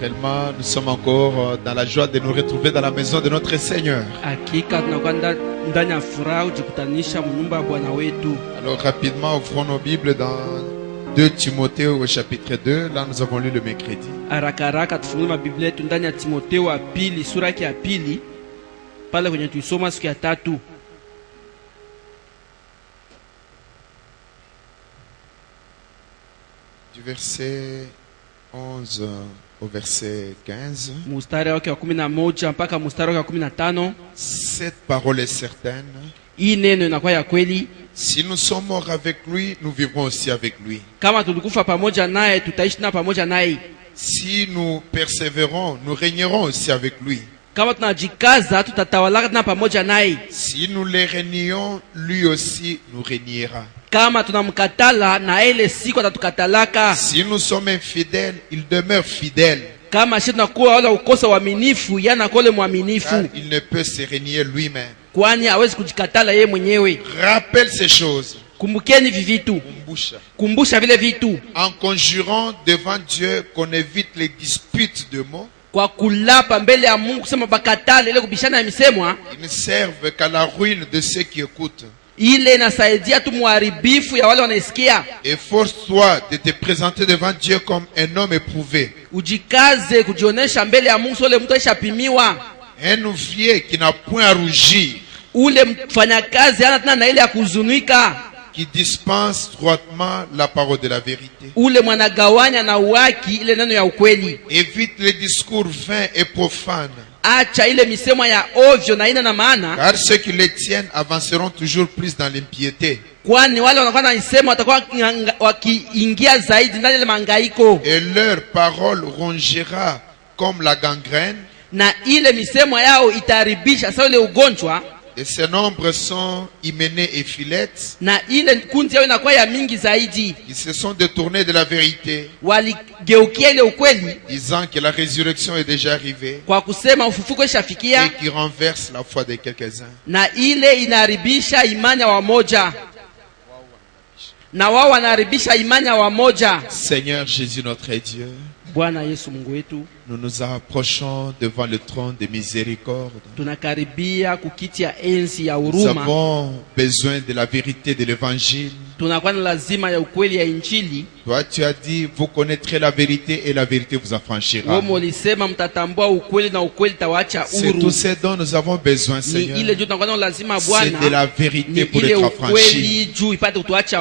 Réellement, nous sommes encore dans la joie de nous retrouver dans la maison de notre Seigneur. Alors rapidement, ouvrons nos Bibles dans 2 Timothée au chapitre 2. Là, nous avons lu le mercredi. Du verset 11 au verset 15. Cette parole est certaine. Si nous sommes morts avec lui, nous vivrons aussi avec lui. Si nous persévérons, nous régnerons aussi avec lui. Si nous les régnons, lui aussi nous régnera. Si nous sommes infidèles, il demeure fidèle. Car il ne peut se régner lui-même. Rappelle ces choses. En conjurant devant Dieu qu'on évite les disputes de mots. Ils ne servent qu'à la ruine de ceux qui écoutent. Efforce-toi de te présenter devant Dieu comme un homme éprouvé. Un ouvrier qui n'a point à rougir. Qui dispense droitement la parole de la vérité. Évite les discours vains et profanes. Car ceux qui les tiennent avanceront toujours plus dans l'impiété. Et leur parole rongera comme la gangrène. Et ces nombres sont Hyménée et Philette. Ils se sont détournés de la vérité, disant que la résurrection est déjà arrivée et qui renverse la foi de quelques-uns. Seigneur Jésus notre Dieu, nous nous approchons devant le trône de miséricorde. Nous avons besoin de la vérité de l'évangile. Toi, tu as dit, vous connaîtrez la vérité et la vérité vous affranchira. C'est tout ce dont nous avons besoin, Seigneur. C'est de la vérité pour être affranchi.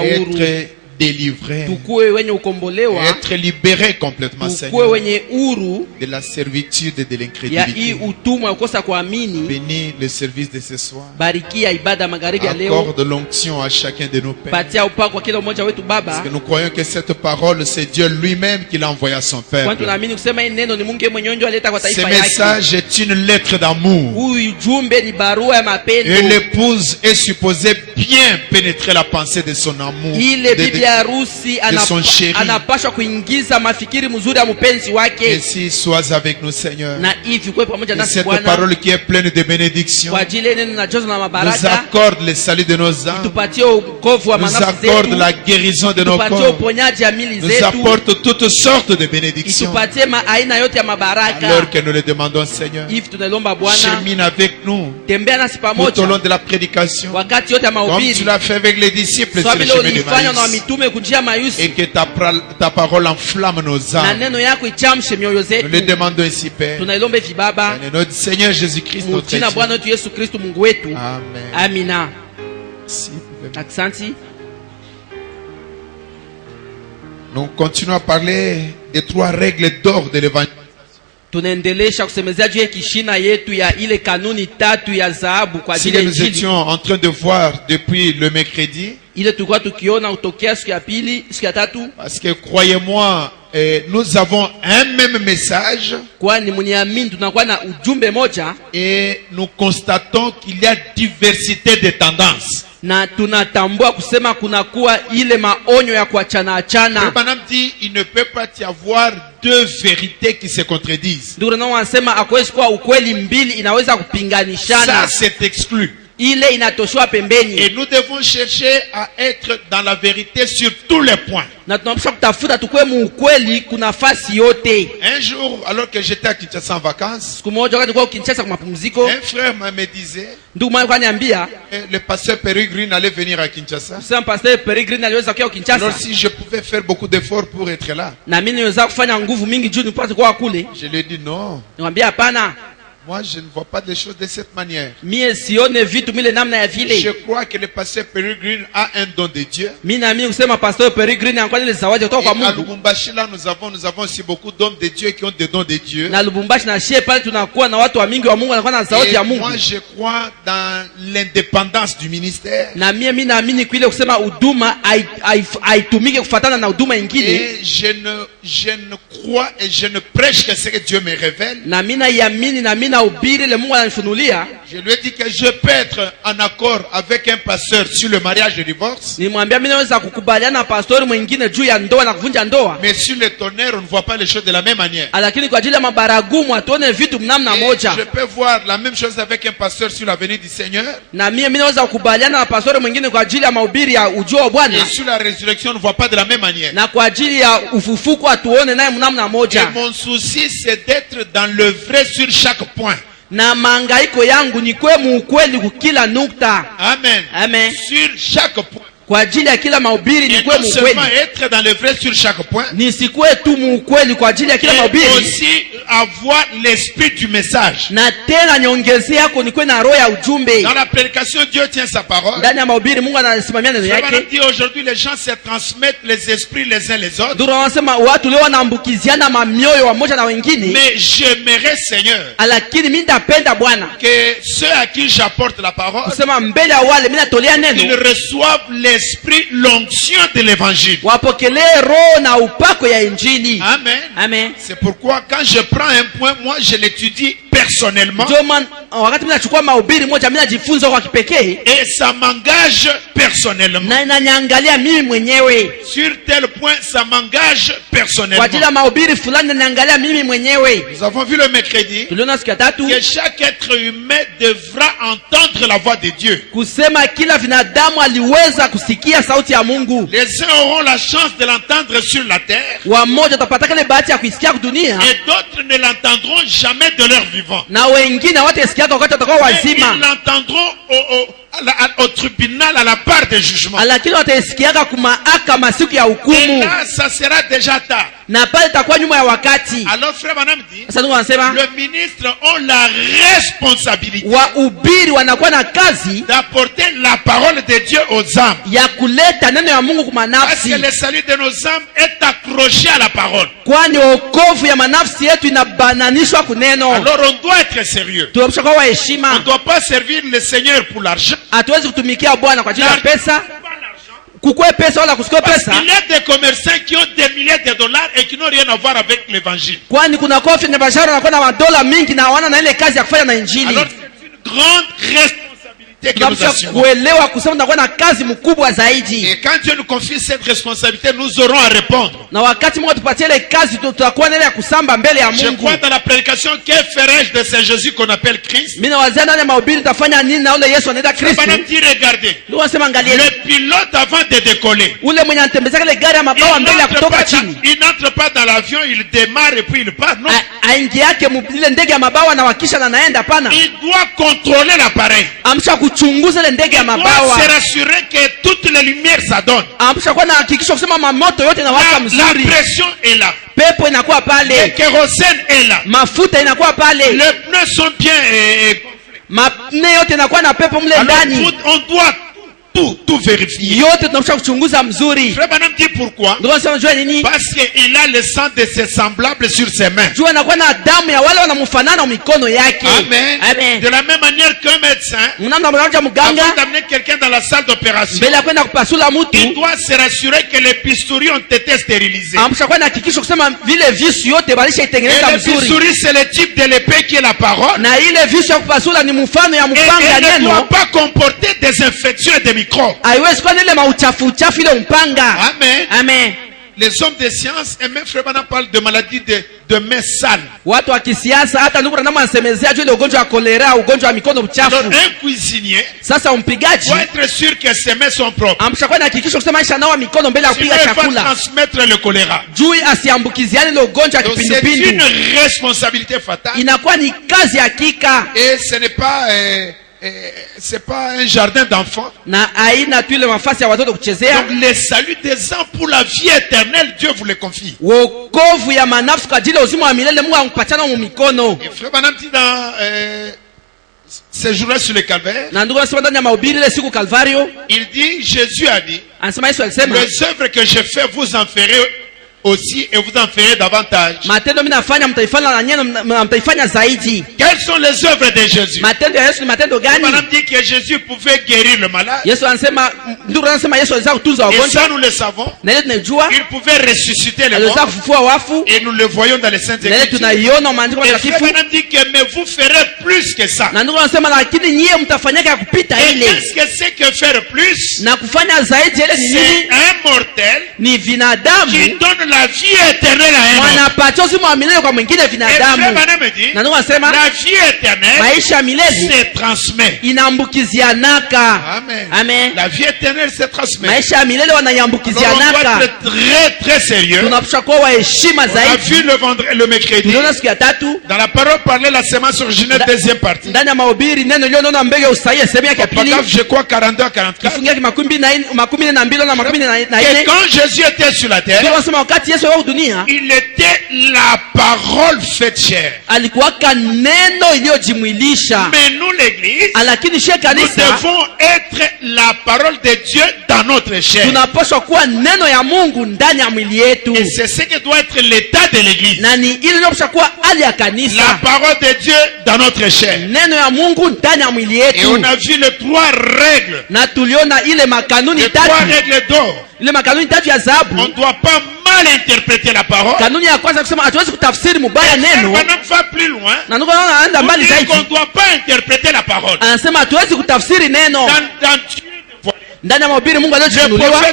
Être délivré, être libéré complètement, Seigneur, de la servitude et de l'incrédulité. Bénis le service de ce soir. Accorde l'onction à chacun de nos pères. Parce que nous croyons que cette parole, c'est Dieu lui-même qui l'a envoyé à son Père. Ce message est une lettre d'amour. Et l'épouse est supposée bien pénétrer la pensée de son amour, de son chéri. Ainsi sois avec nous, Seigneur. Que cette parole qui est pleine de bénédictions nous accorde le salut de nos âmes, nous accorde la guérison de nos corps, nous apporte toutes sortes de bénédictions. Alors que nous le demandons, Seigneur, chemine avec nous tout au long de la prédication, comme tu l'as fait avec les disciples sur le chemin de Maïs. Et que ta parole enflamme nos âmes. Nous le demandons ici, Père. Et notre Seigneur Jésus-Christ, notre Dieu. Amen. Merci. Nous continuons à parler des 3 règles d'or de l'évangile. Si nous étions en train de voir depuis le mercredi, parce que croyez-moi, nous avons un même message et nous constatons qu'il y a diversité de tendances. Na tunatambua kusema kunakuwa ile maonyo ya kuachana achana. Le Banam dit il ne peut pas y avoir 2 vérités qui se contredisent. Ndio wanasema hakuwezi kuwa ukweli mbili inaweza kupinganishana. Ça c'est exclu. Et nous devons chercher à être dans la vérité sur tous les points. Un jour, alors que j'étais à Kinshasa en vacances, un frère me disait le pasteur Perry Green allait venir à Kinshasa. Alors si je pouvais faire beaucoup d'efforts pour être là, je lui ai dit non. Moi, je ne vois pas les choses de cette manière. Je crois que le pasteur Perry Green a un don de Dieu. Et à Lubumbashi, là, nous avons aussi beaucoup d'hommes de Dieu qui ont des dons de Dieu. Et moi, je crois dans l'indépendance du ministère. Et je ne crois et je ne prêche que ce que Dieu me révèle. Je lui ai dit que je peux être en accord avec un pasteur sur le mariage et le divorce. Mais sur le tonnerre, on ne voit pas les choses de la même manière. Et je peux voir la même chose avec un pasteur sur la venue du Seigneur. Et sur la résurrection, on ne voit pas de la même manière. Et mon souci, c'est d'être dans le vrai sur chaque point. Amen. Amen. Sur chaque point. Et non seulement être dans le vrai sur chaque point, mais aussi avoir l'esprit du message. Dans la prédication, Dieu tient sa parole. Aujourd'hui, les gens se transmettent les esprits les uns les autres. Mais j'aimerais, Seigneur, que ceux à qui j'apporte la parole, ils reçoivent l'esprit, l'onction de l'évangile. Amen. Amen. C'est pourquoi quand je prends un point, moi je l'étudie personnellement. Et ça m'engage personnellement. Sur tel point, ça m'engage personnellement. Nous avons vu le mercredi que chaque être humain devra entendre la voix de Dieu. Les uns auront la chance de l'entendre sur la terre, et d'autres ne l'entendront jamais de leur vivant. Ils l'entendront au tribunal à la part des jugements. Et là, ça sera déjà tard. Alors frère Branham dit, le ministre a la responsabilité d'apporter la parole de Dieu aux âmes. Parce que le salut de nos âmes est accroché à la parole. Alors on doit être sérieux. On ne doit pas servir le Seigneur pour l'argent. Parce qu'il y a des commerçants qui ont des milliers de dollars et qui n'ont rien à voir avec l'évangile. Alors c'est une grande responsabilité que nous assumons. Et quand Dieu nous confie cette responsabilité, nous aurons à répondre. Je crois dans la prédication, que ferai-je de ce Jésus qu'on appelle Christ? Regardez, le pilote avant de décoller, il n'entre pas dans l'avion, il démarre et puis il part. Non. Il doit contrôler l'appareil. Il doit se rassurer que toutes les lumières s'adonnent. La pression est là. Le kérosène est là. Les pneus sont bien. On doit tout vérifier. Frère Branham dit pourquoi? Parce qu'il a le sang de ses semblables sur ses mains. Amen. De la même manière qu'un médecin, avant d'amener quelqu'un dans la salle d'opération, il doit se rassurer que les bistouris ont été stérilisés. Et les bistouris, c'est le type de l'épée qui est la parole. Et elle ne doit pas comporter des infections et des microbes. Amen. Amen. les hommes de science, et même Frère Branham parle de maladies de mains sales. Watu wa kisiasa hata ndugu Branham anasemezea juu ile ugonjwa wa kolera, ugonjwa wa mikono mchafu. Alors un cuisinier sasa mpigaji doit être sûr que ses mains sont propres. Amshakuwa na hakikisho kusema aisha nawa mikono mbele ya kupiga chakula. Transmettre le choléra. Juu asiambukiziane ile ugonjwa wa kipindupindu. C'est une responsabilité fatale. Inakuwa ni kazi hakika. Et ce n'est pas c'est pas un jardin d'enfants. Na aina tu ile mafasi ya watoto kuchezea. Donc les saluts des ans pour la vie éternelle, Dieu vous les confie. Wokovu ya manafsi kwa ajili ya uzima wa milele Mungu anakupatia mu mikono. Et Frère Branham dit dans ces jours-là sur le calvaire, na ndugu anasema ndani ya mahubiri ile siku Calvario, il dit, Jésus a dit, anasema Yesu alisema, les œuvres que je fais vous en ferez aussi et vous en ferez davantage. Matendo mimi nafanya mtaifanya na nyinyi mtaifanya zaidi. Quelles sont les œuvres de Jésus? Matendo ya Yesu ni matendo gani? On dit que Jésus pouvait guérir le malade. Yesu anasema, ndugu anasema Yesu aliweza kutunza wagonjwa. Et ça nous le savons. Na ile tunajua. Il pouvait ressusciter les morts. Aliweza kufufua wafu. Et nous le voyons dans les saintes écritures. Na ile tunaiona maandiko matakatifu. Et on dit que mais vous ferez plus que ça. Na ndugu anasema lakini nyie mtafanyaka kupita ile. Et qu'est-ce que c'est que faire plus? Na kufanya zaidi ile ni nini? C'est un mortel. Ni binadamu. Qui donne la vie éternelle. Wanapatia uzima wa milele kwa mwingine binadamu. Na ndugu anasema la vie éternelle, maisha ya milele se transmet. Inaambukizianaka. Amen. Amen. La vie éternelle se transmet. Maisha ya milele wanayambukizianaka. On doit être très très sérieux. Tunapaswa kuwa wa heshima zaidi. On a vu le mercredi. Tuliona siku ya tatu. Dans la parole parlée la semence originelle deuxième partie. Ndani ya mahubiri neno lilionona mbele usahihi sehemu yake ya pili. Je crois 42 à 44. Kifungia makumi na 42 na 44. Et quand Jésus était sur la terre, wakati Yesu wa dunia, il était la parole faite chair. Alikuwa neno iliyojimwilisha. Mais nous l'église, nous devons être la parole de Dieu dans notre chair. Tunapaswa kuwa neno ya Mungu ndani ya mwili yetu. Et c'est ce que doit être l'état de l'église. Na ni ile inapaswa kuwa hali ya kanisa. La parole de Dieu dans notre chair. Neno ya Mungu ndani ya mwili yetu. Et on a vu les 3 règles. Na tuliona ile makanuni tatu. Les 3 règles d'or. Ile makanuni tatu ya dhahabu. On ne doit pas mal interpréter la parole. Kanuni ya kwanza kusema hatuwezi kutafsiri mbaya neno. On va plus loin. Na ndugu anaenda mbali zaidi. On ne doit pas interpréter la parole. Anasema hatuwezi kutafsiri neno. Ndani ya mahubiri Mungu aliyojifunuliwa.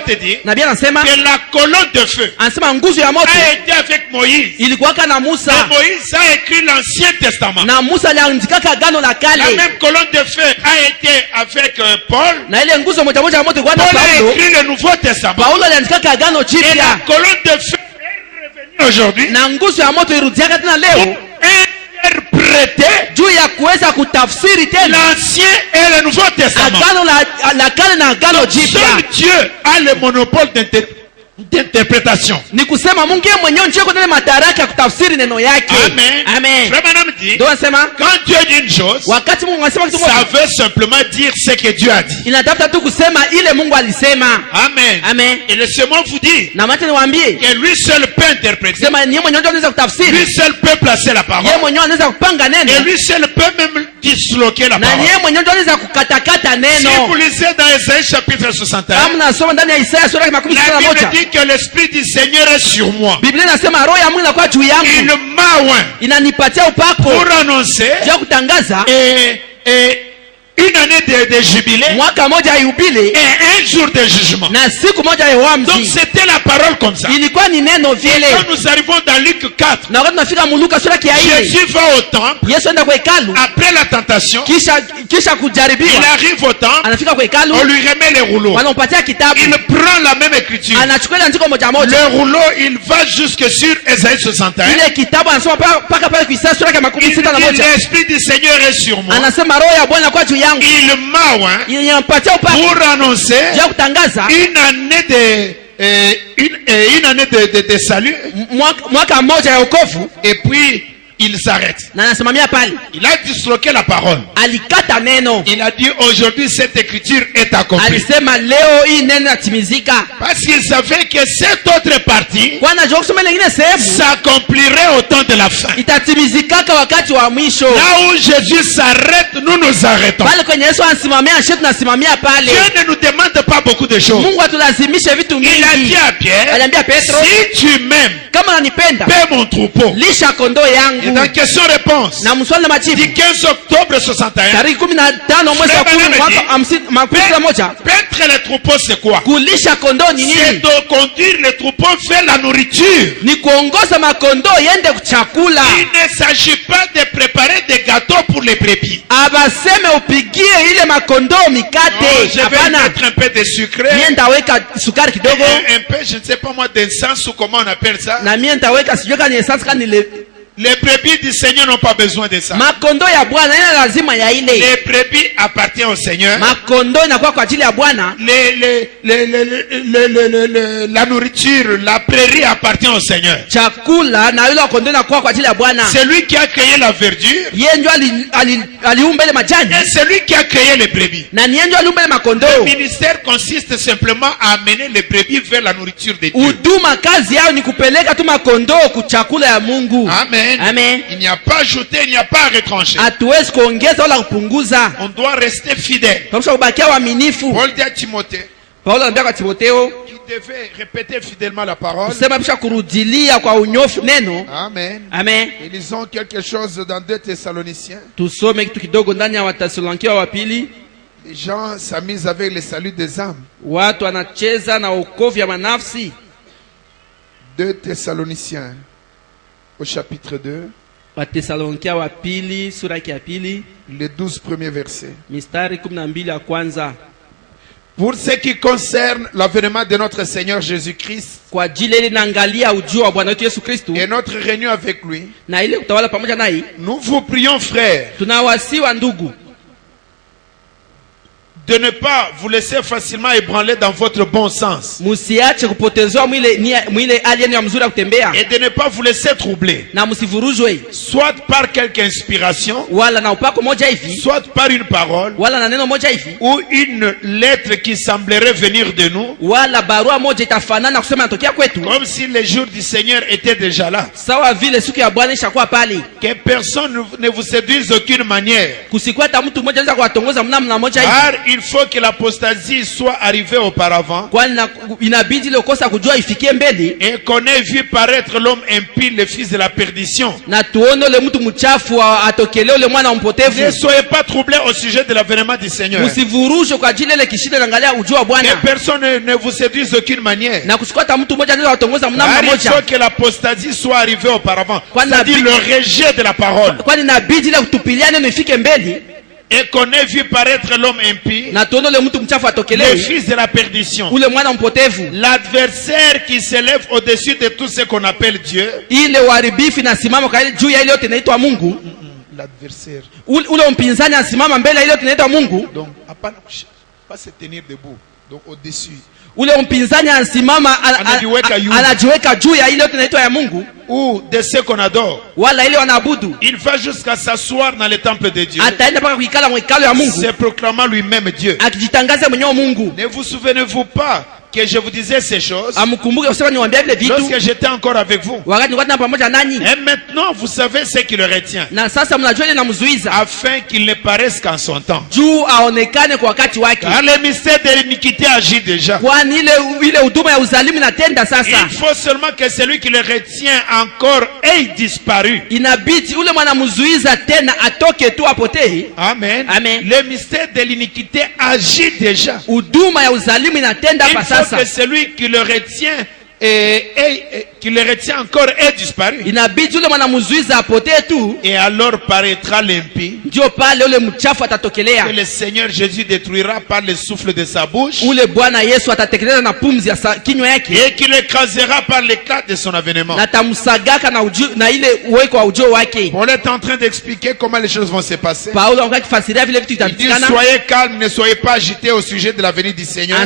Nabii anasema que la colonne de feu anasema nguzo ya moto a été avec Moïse. Ilikuwa na Musa. Et Moïse a écrit l'Ancien Testament. Na Musa aliandika agano la kale. La même colonne de feu a été avec Paul. Na ile nguzo moja moja ya moto ilikuwa na Paulo. Paulo. A écrit le Nouveau Testament. Paulo aliandika agano jipya. Et la colonne de feu est revenue aujourd'hui. Na nguzo ya moto irudia tena leo. Interpréter juu ya kuweza kutafsiri tena l'Ancien et le Nouveau Testament. Agano la kale na agano jipya. Seul Dieu a le monopole d'interprétation. Ni kusema Mungu yeye mwenyewe ndiye kuna madaraka ya kutafsiri neno yake. Amen. Amen. Vraiment dit. Ndio anasema quand Dieu dit une chose, wakati Mungu anasema kitu moja, ça veut simplement dire ce que Dieu a dit. Inatafuta tu kusema ile Mungu alisema. Amen. Amen. Et laissez-moi vous dire. Na mwache niwaambie que lui seul peut interpréter. Sema ni yeye mwenyewe ndiye anaweza kutafsiri. Lui seul peut placer la parole. Yeye mwenyewe anaweza kupanga neno. Et lui seul peut même disloquer la parole. Na yeye mwenyewe ndiye anaweza kukatakata neno. Si vous lisez dans Isaïe chapitre 61. Kama nasoma ndani ya Isaya sura ya 61. La Bible dit que l'esprit du Seigneur est sur moi. Biblia inasema roho ya Mungu inakuwa juu yangu. Il m'a oint. Inanipatia upako. Pour annoncer. Juu kutangaza. Et une année de jubilé. Mwaka moja ya yubile. Et un jour de jugement. Na siku moja ya uamuzi. Donc c'était la parole comme ça. Ilikuwa ni neno vile. Et quand nous arrivons dans Luc 4. Na wakati tunafika Luka sura ya 4. Jésus va au temple. Yesu anaenda kwa hekalu. Après la tentation. Kisha kujaribiwa. Il arrive au temple. Anafika kwa hekalu. On lui remet les rouleaux. Wanampatia kitabu. Il prend la même écriture. Anachukua andiko moja moja. Le rouleau, il va jusque sur Isaïe 61. Ile kitabu anasoma paka pale kwa Isaya sura ya 61. L'esprit du Seigneur est sur moi. Anasema roho ya Bwana kwa juu yangu. Il m'a pour annoncer une année de salut. Mwaka moja ya wokovu. Et puis il s'arrête. Il a disloqué la parole. Il a dit aujourd'hui cette écriture est accomplie. Parce qu'il savait que cette autre partie s'accomplirait au temps de la fin. Là où Jésus s'arrête, nous nous arrêtons. Dieu ne nous demande pas beaucoup de choses. Il a dit à Pierre, si tu m'aimes, paie mon troupeau. Et dans La question-réponse. Na muswali na majibu. Du 15 octobre 61. Tarehe 15 mwezi wa 10 mwaka 51. Paître les troupeaux c'est quoi? Kulisha kondoo ni nini? C'est de conduire les troupeaux vers la nourriture. Ni kuongoza makondoo yende kuchakula. Il ne s'agit pas de préparer des gâteaux pour les brebis. Abaseme upigie ile makondoo mikate. Je vais mettre un peu de sucre. Mienda weka sukari kidogo. Un peu, je ne sais pas moi, d'essence ou comment on appelle ça. Na mienda weka sijui kama ni essence kama ni les brebis du Seigneur n'ont pas besoin de ça. Makondo ya Bwana ina lazima ya ile. Les brebis appartiennent au Seigneur. Makondo inakuwa kwa ajili ya Bwana. La nourriture, la prairie appartient au Seigneur. Chakula na ile kondo inakuwa kwa ajili ya Bwana. C'est lui qui a créé la verdure. Yeye ndio aliumba ile majani. Et c'est lui qui a créé les brebis. Na yeye ndio aliumba ile makondo. Le ministère consiste simplement à amener les brebis vers la nourriture de Dieu. Huduma kazi yao ni kupeleka tu makondo kuchakula ya Mungu. Amen. Amen. Il n'y a pas ajouté, il n'y a pas à retrancher. Hatuwezi kuongeza wala kupunguza. On doit rester fidèle. Tunapaswa kubakia waaminifu. Paul dit à Timothée. Paulo anambia kwa Timotheo qui devait répéter fidèlement la parole. Kusema bisha kurudilia kwa unyofu neno. Amen. Amen. Et lisons quelque chose dans 2 Thessaloniciens. Tusome kitu kidogo ndani ya Wathesalonike wa pili. Les gens s'amusent avec le salut des âmes. Watu wanacheza na wokovu ya manafsi. 2 Thessaloniciens au chapitre 2. Wathesalonike wa pili sura ya pili. Les 12 premiers versets. Mistari 12 ya kwanza. Pour ce qui concerne l'avènement de notre Seigneur Jésus-Christ kwa ajili ile naangalia ujio wa Bwana wetu Yesu Kristo et notre réunion avec lui, na ile kutawala pamoja naye, nous vous prions frères, tunawasiwa ndugu, de ne pas vous laisser facilement ébranler dans votre bon sens. Musiache kupotezewa mwile hali yenu ya mzuri ya kutembea. Et de ne pas vous laisser troubler. Na msivurujwe. Soit par quelque inspiration, wala na upako moja hivi, soit par une parole, wala na neno moja hivi, ou une lettre qui semblerait venir de nous, wala barua moja itafanana kusema natokea kwetu, comme si les jours du Seigneur étaient déjà là. Sawa vile siku ya Bwana ishakuwa pale. Que personne ne vous séduise d'aucune manière. Kusikwata mtu mmoja anaweza kuwatongoza mnamna moja hivi. Il faut que l'apostasie soit arrivée auparavant. Inabidi ile kosa kujua ifikie mbele. Et qu'on ait vu paraître l'homme impie, le fils de la perdition. Na tuone le mtu mchafu atokele le mwana mpotevu. Ne soyez pas troublés au sujet de l'avènement du Seigneur. Usivurushe kwa ajili ile kishida naangalia ujua Bwana. Que personne ne vous séduise d'aucune manière. Na kusikwata mtu mmoja anaweza kutongoza mnamna moja. Il faut que l'apostasie soit arrivée auparavant. C'est-à-dire le rejet de la parole. Kwani inabidi ile kutupilia neno ifike mbele. Et qu'on ait vu paraître l'homme impie, le fils de la perdition, l'adversaire qui s'élève au-dessus de tout ce qu'on appelle Dieu. L'adversaire. Donc, pas se tenir debout. Donc, au-dessus. Ule mpinzani anasimama anajiweka juu ya ile tunaitwa ya Mungu, ou de ce qu'on adore, wala ile wanaabudu. Il va jusqu'à s'asseoir dans le temple de Dieu, ataenda mpaka kuikala mwekalo ya Mungu, se proclamant lui-même Dieu, akijitangaza mwenyewe Mungu. Ne vous souvenez-vous pas que je vous disais ces choses lorsque j'étais encore avec vous? Et maintenant vous savez ce qui le retient, afin qu'il ne paraisse qu'en son temps. Car le mystère de l'iniquité agit déjà. Il faut seulement que celui qui le retient encore ait disparu. Amen. Amen. Le mystère de l'iniquité agit déjà. Il faut que celui qui le retient qui le retient encore est disparu. Et alors paraîtra l'impie, que le Seigneur Jésus détruira par le souffle de sa bouche, et qu'il écrasera par l'éclat de son avènement. Paul est en train d'expliquer comment les choses vont se passer. Il dit: soyez calmes, ne soyez pas agités au sujet de la venue du Seigneur.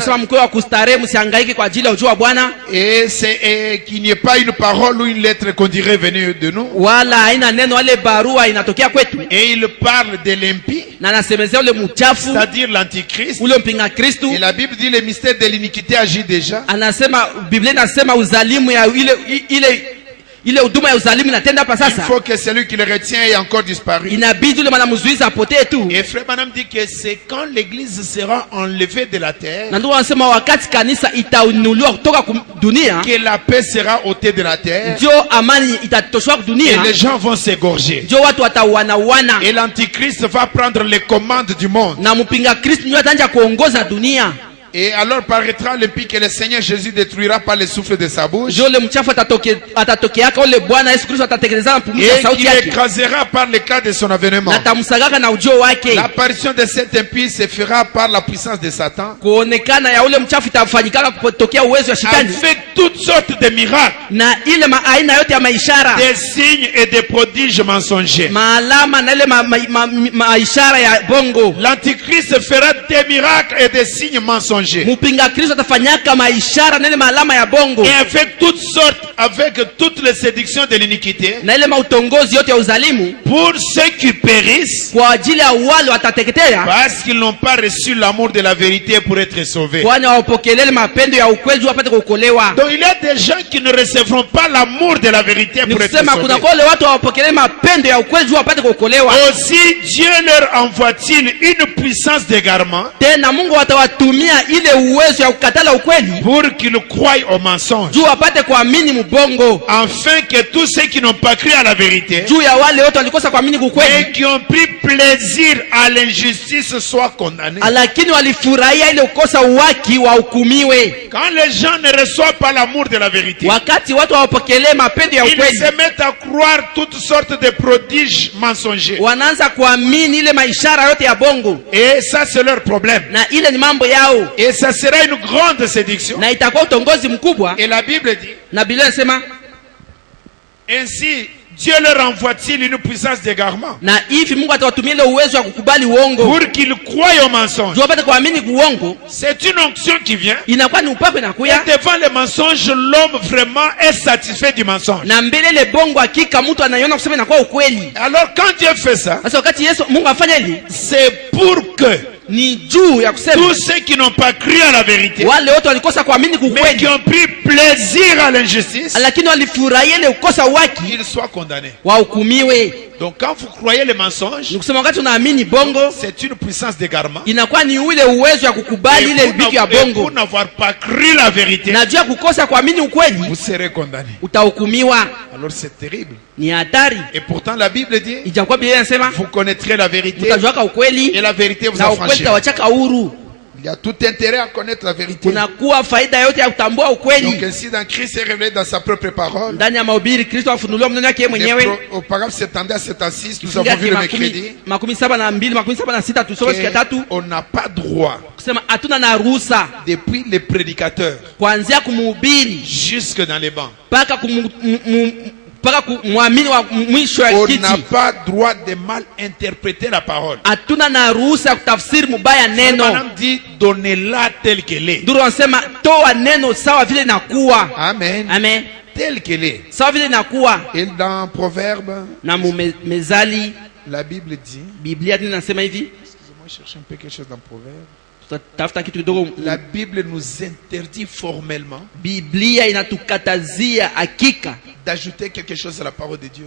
Et qu'il n'y ait pas une parole ou une lettre qu'on dirait venue de nous. Et il parle de l'impie, c'est-à-dire l'antichrist. Et la Bible dit: le mystère de l'iniquité agit déjà. Il faut que celui qui le retient ait encore disparu. Et Frère Branham dit que c'est quand l'église sera enlevée de la terre que la paix sera ôtée de la terre et les gens vont s'égorger. Et l'antichrist va prendre les commandes du monde. Et alors paraîtra le pic que le Seigneur Jésus détruira par le souffle de sa bouche. Et il écrasera par l'éclat de son avènement. L'apparition de cet impie se fera par la puissance de Satan. Avec toutes sortes de miracles, des signes et des prodiges mensongers. L'antichrist fera des miracles et des signes mensongers. Et avec toutes sortes, avec toutes les séductions de l'iniquité, pour ceux qui périssent, parce qu'ils n'ont pas reçu l'amour de la vérité pour être sauvés. Donc il y a des gens qui ne recevront pas l'amour de la vérité pour être sauvés. Aussi Dieu leur envoie-t-il une puissance d'égarement pour qu'ils croient au mensonge, afin que tous ceux qui n'ont pas cru à la vérité et qui ont pris plaisir à l'injustice soient condamnés. Quand les gens ne reçoivent pas l'amour de la vérité, ils se mettent à croire toutes sortes de prodiges mensongers. Et ça c'est leur problème. Et ça sera une grande séduction. Et la Bible dit, ainsi Dieu leur envoie-t-il une puissance d'égarement pour qu'ils croient au mensonge. C'est une onction qui vient. Et devant le mensonge, l'homme vraiment est satisfait du mensonge. Alors quand Dieu fait ça, c'est pour que tous ceux qui n'ont pas cru à la vérité, mais qui ont pris plaisir à l'injustice, ils soient condamnés. Donc quand vous croyez les mensonges, c'est une puissance d'égarement. Et pour n'avoir pas cru la vérité, vous serez condamné. Alors c'est terrible. Et pourtant la Bible dit, vous connaîtrez la vérité et la vérité vous affranchira. Il y a tout intérêt à connaître la vérité. Donc ainsi dans Christ est révélé dans sa propre parole. Au paragraphe 72 à 76, nous avons vu le mercredi on n'a pas droit, depuis les prédicateurs jusque dans les bancs, on n'a pas droit de mal interpréter la parole. On dit donnez-la telle qu'elle est. Amen. Amen. Telle qu'elle est. Et dans Proverbe, la Bible dit, excusez-moi, je cherche un peu quelque chose dans Proverbe. La Bible nous interdit formellement d'ajouter quelque chose à la parole de Dieu.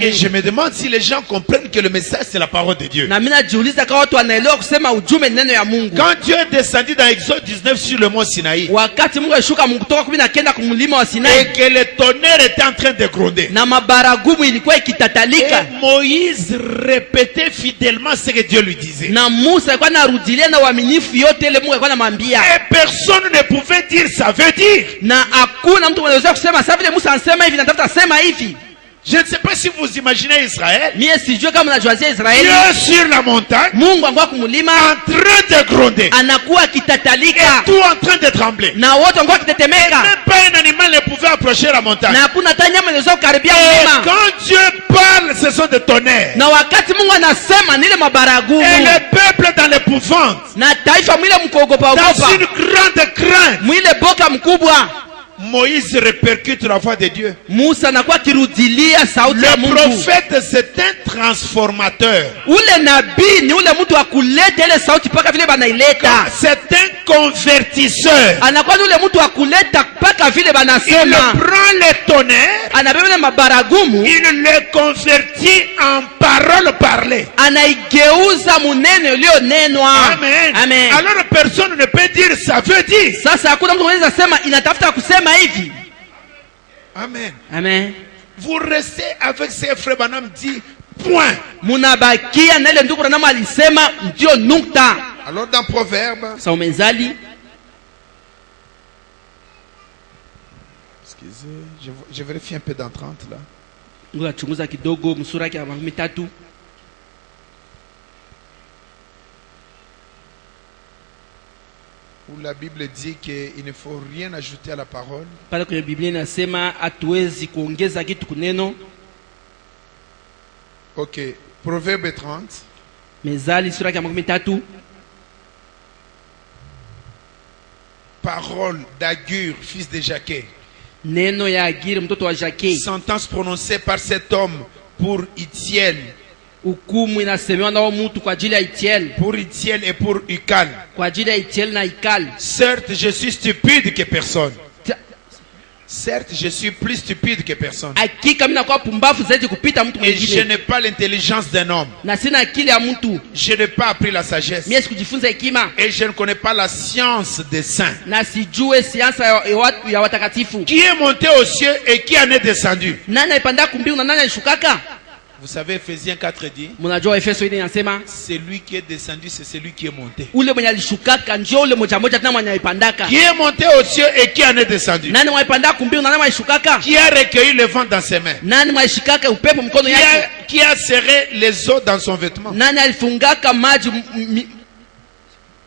Et je me demande si les gens comprennent que le message c'est la parole de Dieu. Quand Dieu est descendu dans Exode 19 sur le mont Sinaï, et que le tonnerre était en train de gronder, et Moïse répétait fidèlement ce que Dieu lui disait. Et personne ne pouvait dire ça veut dire. Je ne sais pas si vous imaginez Israël. Dieu sur la montagne, en train de gronder, et tout en train de trembler. Et même pas un animal ne pouvait approcher la montagne. Et quand Dieu parle, ce sont des tonnerres. Et le peuple dans l'épouvante, dans une grande crainte. Moïse répercute la voix de Dieu. Le prophète, c'est un transformateur. C'est un convertisseur. Il prend le tonnerre, il le convertit en parole parlée. Amen. Alors personne ne peut dire ça veut dire. Amen. Amen. Vous restez avec ces frères Branham dit point. Alors dans Proverbe, excusez, je vérifie un peu dans 30 là. Où la Bible dit qu'il ne faut rien ajouter à la parole. Ok, Proverbe 30. Parole d'Agur, fils de Jaquet. Sentence prononcée par cet homme pour Itiel. Pour Itiel et pour Ukal. Certes, je suis stupide que personne. Certes, je suis plus stupide que personne. Et je n'ai pas l'intelligence d'un homme. Je n'ai pas appris la sagesse. Et je ne connais pas la science des saints. Qui est monté aux cieux et qui en est descendu? Vous savez, Ephésiens 4 dit, c'est lui qui est descendu, c'est celui qui est monté. Qui est monté aux cieux et qui en est descendu? Qui a recueilli le vent dans ses mains? Qui a serré les eaux dans son vêtement?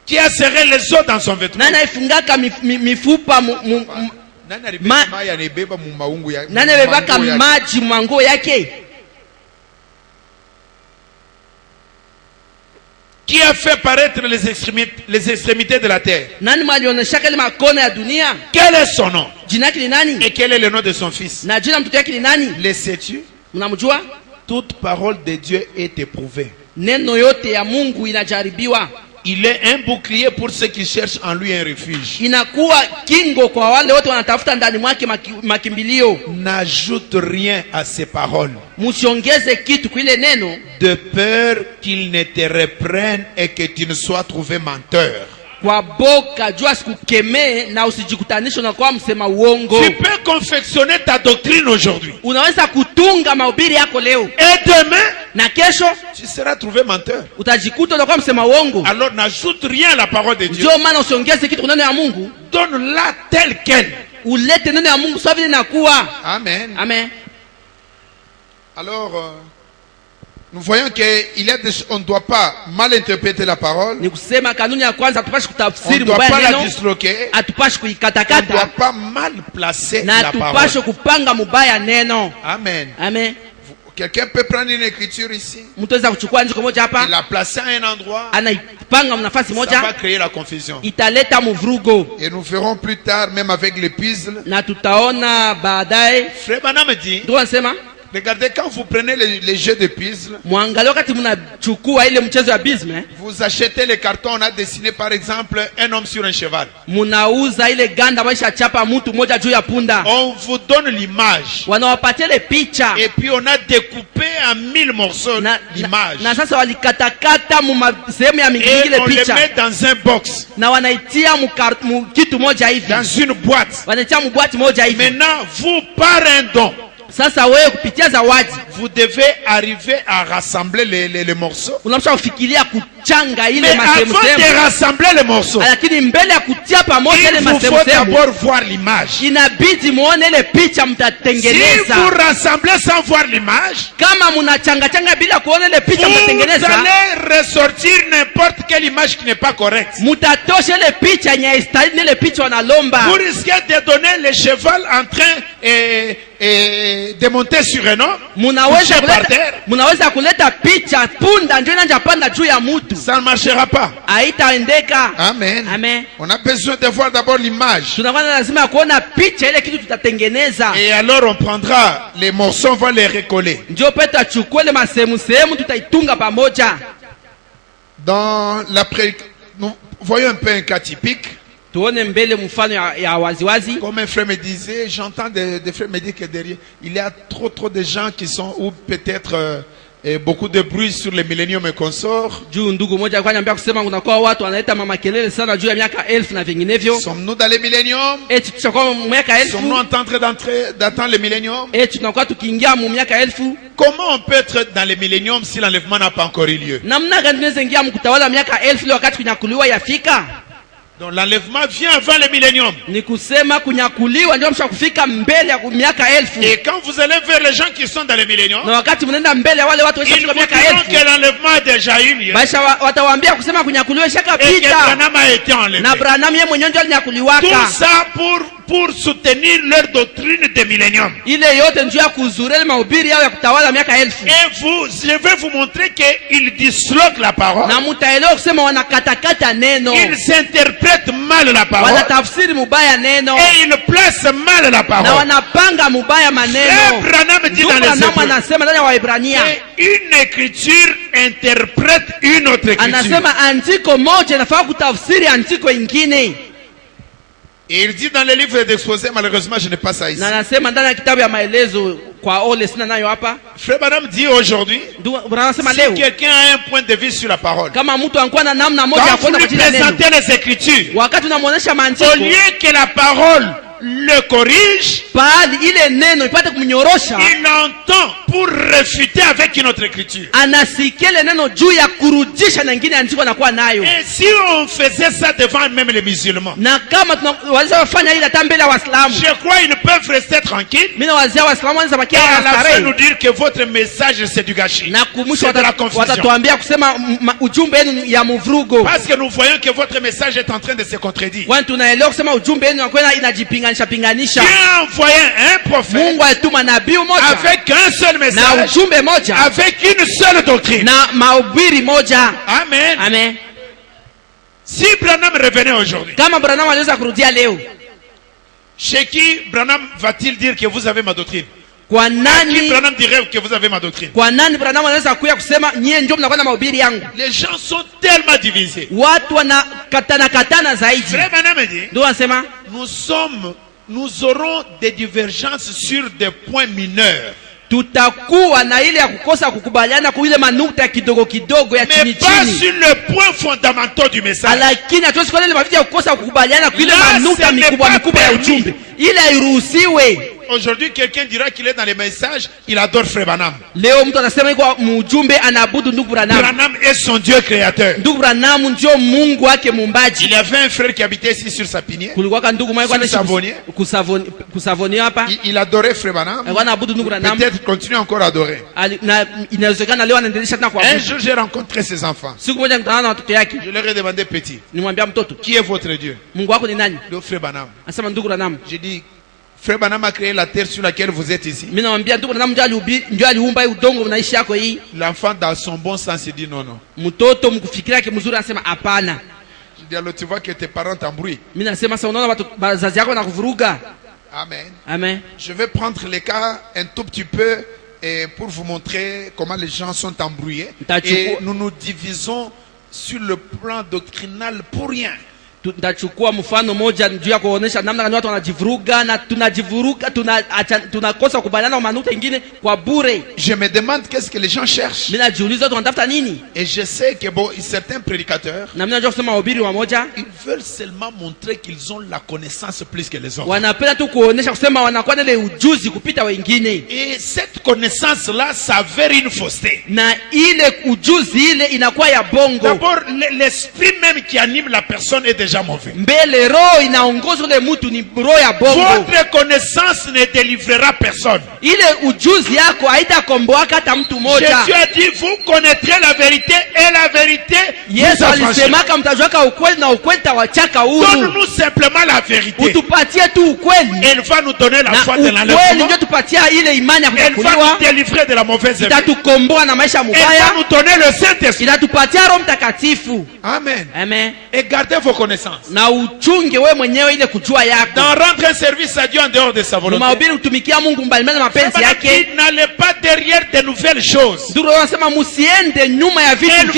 Qui a serré les eaux dans son vêtement? Qui a fait paraître les extrémités de la terre? Quel est son nom? Et quel est le nom de son fils? Le sais-tu? Toute parole de Dieu est éprouvée. Il est un bouclier pour ceux qui cherchent en lui un refuge. N'ajoute rien à ces paroles, de peur qu'il ne te reprenne et que tu ne sois trouvé menteur. Tu peux confectionner ta doctrine aujourd'hui. Et demain, tu seras trouvé menteur. Alors n'ajoute rien à la parole de Dieu. Donne-la telle qu'elle. Amen. Amen. Alors, nous voyons qu'on ne doit pas mal interpréter la parole. On ne doit pas la disloquer. On ne doit pas mal placer la parole. Amen. Amen. Quelqu'un peut prendre une écriture ici et la placer à un endroit. Ça va créer la confusion. Et nous verrons plus tard, même avec les puzzles. Frère Branham dit, regardez, quand vous prenez les jeux de puzzle, vous achetez les cartons, on a dessiné par exemple un homme sur un cheval. On vous donne l'image. Et puis on a découpé en 1000 morceaux l'image. Et on les met dans un box. Dans une boîte. Maintenant, vous par un don, vous devez arriver à rassembler les morceaux. Mais avant de rassembler les morceaux, il vous faut d'abord voir l'image. Si vous rassemblez sans voir l'image, vous allez ressortir n'importe quelle image qui n'est pas correcte. Vous risquez de donner le cheval en train et de monter sur un homme, par terre, ça ne marchera pas. Amen. Amen. On a besoin de voir d'abord l'image. Et alors on prendra les morceaux, on va les recoller. Dans la nous voyons un peu un cas typique. Comme un frère me disait, j'entends des frères me dire que derrière, il y a trop de gens qui sont, ou peut-être beaucoup de bruit sur les milléniums et consorts. Sommes-nous dans les milléniums? Sommes-nous en train d'attendre les milléniums? Comment on peut être dans les milléniums si l'enlèvement n'a pas encore eu lieu? Donc l'enlèvement vient avant le millénium. Et quand vous allez vers les gens qui sont dans le millénium, ils vous diront que l'enlèvement a déjà eu lieu. Et que Branham a été enlevé. Tout ça pour soutenir leur doctrine de millénium. Et je vais vous montrer qu'ils disloquent la parole. Ils s'interprètent mal la parole. Et ils placent mal la parole. Frère Branham dit dans les Hébreux, une écriture interprète une autre écriture. Et il dit dans le livre d'exposé, malheureusement je n'ai pas ça ici. Frère Branham dit aujourd'hui, si quelqu'un a un point de vue sur la parole, quand vous lui présentez les écritures, au lieu que la parole le corrige, il entend pour réfuter avec une autre écriture. Et si on faisait ça devant même les musulmans, je crois qu'ils peuvent rester tranquilles et à la fin nous dire que votre message c'est du gâchis, c'est de la confusion. Parce que nous voyons que votre message est en train de se contredire. Dieu a envoyé un prophète avec un seul message, avec une seule doctrine. Amen. Amen. Si Branham revenait aujourd'hui, chez qui Branham va-t-il dire que vous avez ma doctrine? À qui Branham dirait que vous avez ma doctrine? Les gens sont tellement divisés. Frère Branham dit, nous aurons des divergences sur des points mineurs. Mais pas sur le point fondamental du message. Là, ce n'est pas permis. Aujourd'hui, quelqu'un dira qu'il est dans les messages, il adore Frère Branham. Branham est son Dieu créateur. Il y avait un frère qui habitait ici sur Sapinier, sur Savonnier. Il adorait Frère Branham. Peut-être continue encore à adorer. Un jour, j'ai rencontré ses enfants. Je leur ai demandé, petit, qui est votre Dieu? Le Frère Branham. J'ai dit, Frère Branham a créé la terre sur laquelle vous êtes ici. L'enfant dans son bon sens il dit non. Je dis alors tu vois que tes parents t'embrouillent. Amen. Amen. Je vais prendre les cas un tout petit peu pour vous montrer comment les gens sont embrouillés. Et nous nous divisons sur le plan doctrinal pour rien. Tutachukua mfano moja juu ya kuonesha namna gani watu wanajivuruga na tunakosa kubaliana na manuta ingine kwa bure. Je me demande qu'est-ce que les gens cherchent. Mimi najiuliza watu wanatafuta nini? Et je sais que bon, certains prédicateurs, na mimi najua kusema wahubiri wamoja, ils veulent seulement montrer qu'ils ont la connaissance plus que les autres. Wanapenda tu kuonesha kusema wanakuwa na ile ujuzi kupita wengine. Et cette connaissance là s'avère une fausseté. Na ile ujuzi ile inakuwa ya bongo. D'abord l'esprit même qui anime la personne est déjà déjà mauvais. Votre connaissance ne délivrera personne. Jésus a dit, vous connaîtrez la vérité et la vérité vous affranchira. Donne-nous simplement la vérité. Et il va nous donner la foi de l'enlèvement. Elle va nous délivrer de la mauvaise vie. Elle va nous donner le Saint-Esprit. Amen. Amen. Et gardez vos connaissances. Dans rendre un service à Dieu en dehors de sa volonté. N'allez pas derrière de nouvelles choses. Elles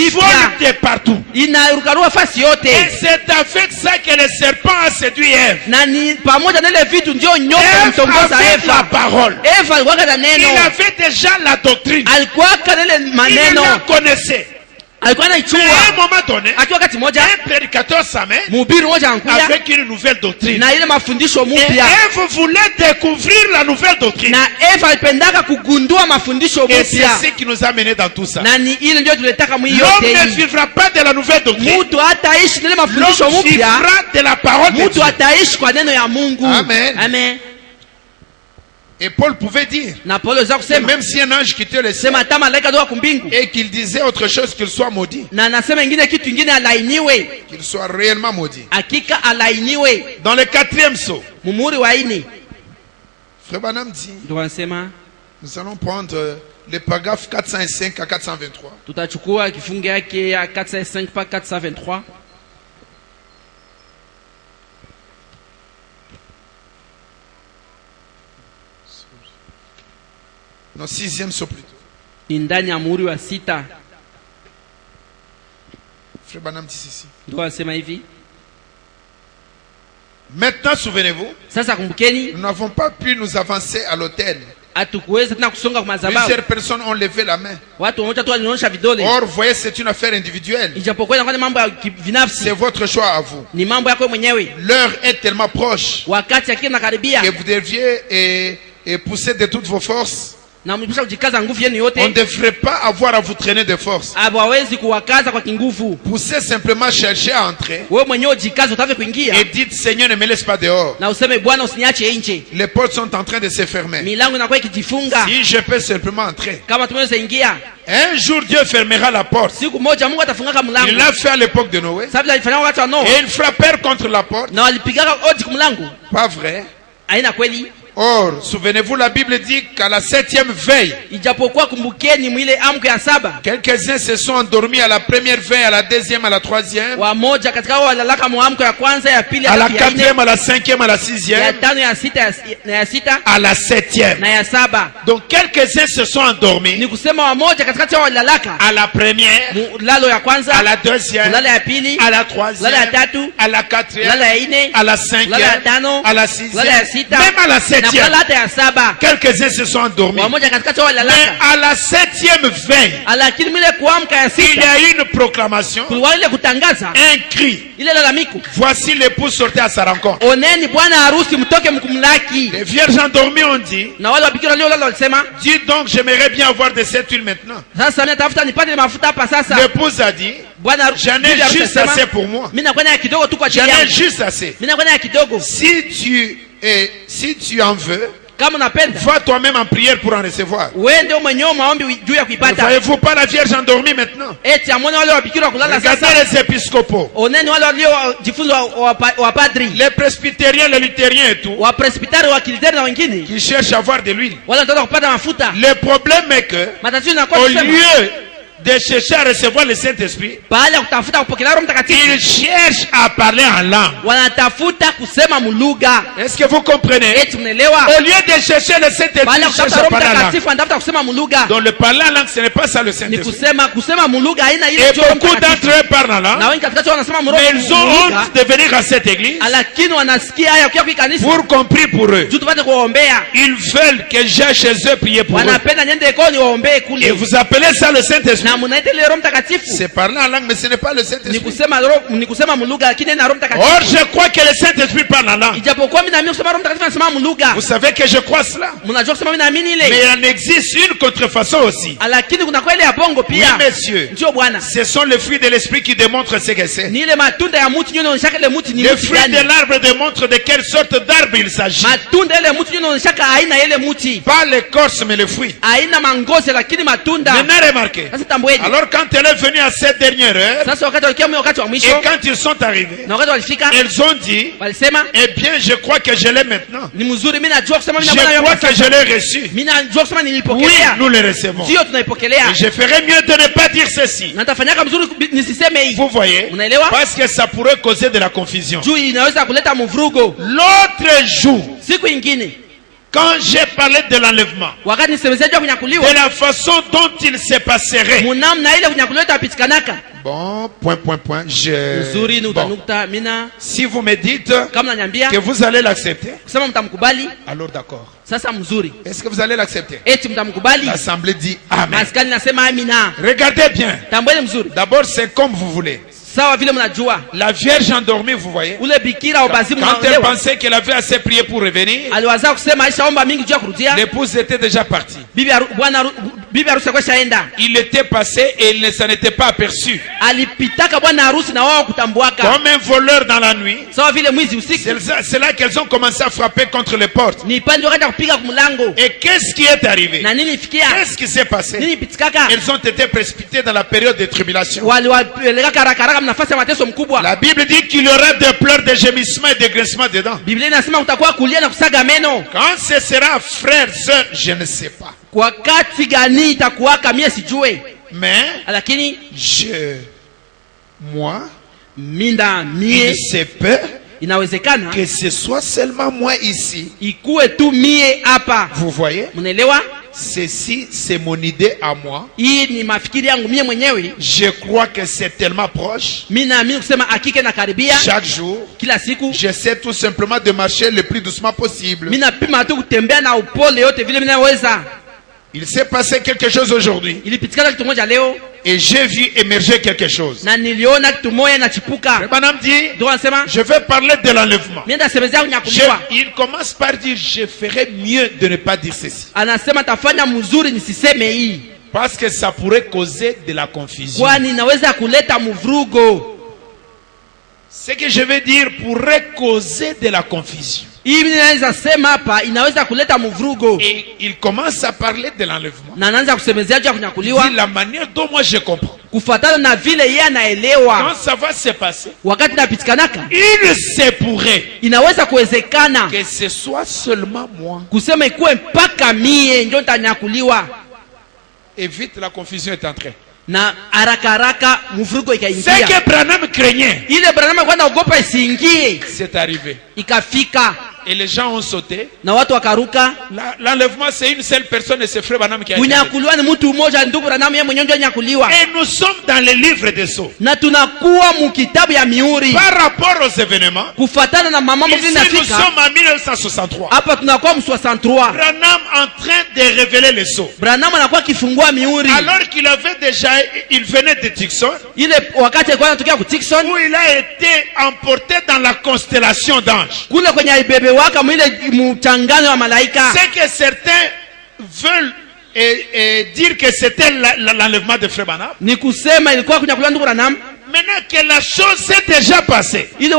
volent de partout. Et c'est avec ça que le serpent a séduit Ève. Ève avait la parole. Il avait déjà la doctrine. Il la connaissait. À un moment donné, un prédicateur s'amène avec une nouvelle doctrine. Et Ève voulait découvrir la nouvelle doctrine. Et c'est ce qui nous a menés dans tout ça. L'homme ne vivra pas de la nouvelle doctrine. L'homme vivra de la parole de Dieu. Amen. Et Paul pouvait dire, même si un ange quittait le ciel et qu'il disait autre chose, qu'il soit maudit, qu'il soit réellement maudit. Dans le 4e saut, Frère Branham dit, nous allons prendre les paragraphes 405 à 423. Non, 6e saut plutôt. Frère Branham dit ceci. Maintenant, souvenez-vous, nous n'avons pas pu nous avancer à l'autel. Plusieurs personnes ont levé la main. Or, vous voyez, c'est une affaire individuelle. C'est votre choix à vous. L'heure est tellement proche que vous deviez pousser de toutes vos forces. On ne devrait pas avoir à vous traîner de force. Poussez simplement, chercher à entrer. Et dites, Seigneur, ne me laisse pas dehors. Les portes sont en train de se fermer. Si je peux simplement entrer. Un jour, Dieu fermera la porte. Il l'a fait à l'époque de Noé. Et ils frappèrent contre la porte. Pas vrai? Or, souvenez-vous, la Bible dit qu'à la 7e veille, quelques-uns se sont endormis à la première veille, à la 2e, à la 3e, à la 4e, à la 5e, à la 6e, à la 7e. Donc, quelques-uns se sont endormis à la première, à la 2e, à la 3e, à la 4e, à la 5e, à la 6e, même à la 7e. Quelques-uns se sont endormis. Mais à la 7e veille, il y a une proclamation, un cri. Voici l'époux sortait à sa rencontre. Les vierges endormies ont dit, dis donc, j'aimerais bien avoir de cette huile maintenant. L'épouse a dit, j'en ai juste assez pour moi. J'en ai juste assez. Si tu en veux, va toi-même en prière pour en recevoir. Ne voyez-vous pas la Vierge endormie maintenant? Regardez les épiscopaux, les presbytériens, les luthériens et tout, qui cherchent à avoir de l'huile. Le problème est que, au lieu de chercher à recevoir le Saint-Esprit, ils cherchent à parler en langue. Est-ce que vous comprenez? Au lieu de chercher le Saint-Esprit, ils cherchent à parler en langue. Donc le parler en langue, ce n'est pas ça le Saint-Esprit. Et beaucoup d'entre eux parlent en langue, mais ils ont honte de venir à cette église pour qu'on prie pour eux. Ils veulent que j'aille chez eux prier pour eux. Et vous appelez ça le Saint-Esprit? C'est parler en langue, mais ce n'est pas le Saint-Esprit. Or, je crois que le Saint-Esprit parle en langue. Vous savez que je crois cela. Mais il en existe une contrefaçon aussi. Oui, messieurs. Ce sont les fruits de l'esprit qui démontrent ce que c'est. Les fruits de l'arbre démontrent de quelle sorte d'arbre il s'agit. Pas l'écorce, mais les fruits. Maintenant, remarquez. Alors, quand elle est venue à cette dernière heure, et quand ils sont arrivés, ils ont dit, eh bien, je crois que je l'ai maintenant. Je crois que je l'ai reçu. Oui, nous le recevons. Et je ferais mieux de ne pas dire ceci. Vous voyez? Parce que ça pourrait causer de la confusion. L'autre jour, quand j'ai parlé de l'enlèvement, de la façon dont il se passerait. Bon, point. Bon. Si vous me dites que vous allez l'accepter, alors d'accord. Est-ce que vous allez l'accepter? L'assemblée dit Amen. Regardez bien. D'abord, c'est comme vous voulez. La Vierge endormie, vous voyez. Quand elle pensait qu'elle avait assez prié pour revenir, l'épouse était déjà partie. Il était passé et il ne s'en était pas aperçu. Comme un voleur dans la nuit. C'est là qu'elles ont commencé à frapper contre les portes. Et qu'est-ce qui est arrivé? Qu'est-ce qui s'est passé? Elles ont été précipitées dans la période de tribulation. La Bible dit qu'il y aura des pleurs, des gémissements et des grincements dedans. Quand ce sera frère, soeur, je ne sais pas. Mais moi, il se peut que ce soit seulement moi ici. Vous voyez? Ceci, c'est mon idée à moi. Je crois que c'est tellement proche. Chaque jour, j'essaie tout simplement de marcher le plus doucement possible. Il s'est passé quelque chose aujourd'hui. Et j'ai vu émerger quelque chose. Le bonhomme dit, je vais parler de l'enlèvement. Il commence par dire, je ferais mieux de ne pas dire ceci. Parce que ça pourrait causer de la confusion. Ce que je vais dire pourrait causer de la confusion. Et il commence à parler de l'enlèvement. Il dit la manière dont moi je comprends. Quand ça va se passer, il se pourrait que ce soit seulement moi. Et vite la confusion est entrée. C'est que Branham craignait. C'est arrivé. Et les gens ont sauté. L'enlèvement, c'est une seule personne et c'est frère Branham qui a été. Et nous sommes dans le livre des Sceaux. Par rapport aux événements, ici nous sommes en 1963. Branham en train de révéler les Sceaux. Alors qu'il avait déjà, il venait de Tucson, où il a été emporté dans la constellation d'anges. C'est que certains veulent dire que c'était l'enlèvement de Frère Branham. Maintenant que la chose s'est déjà passée, le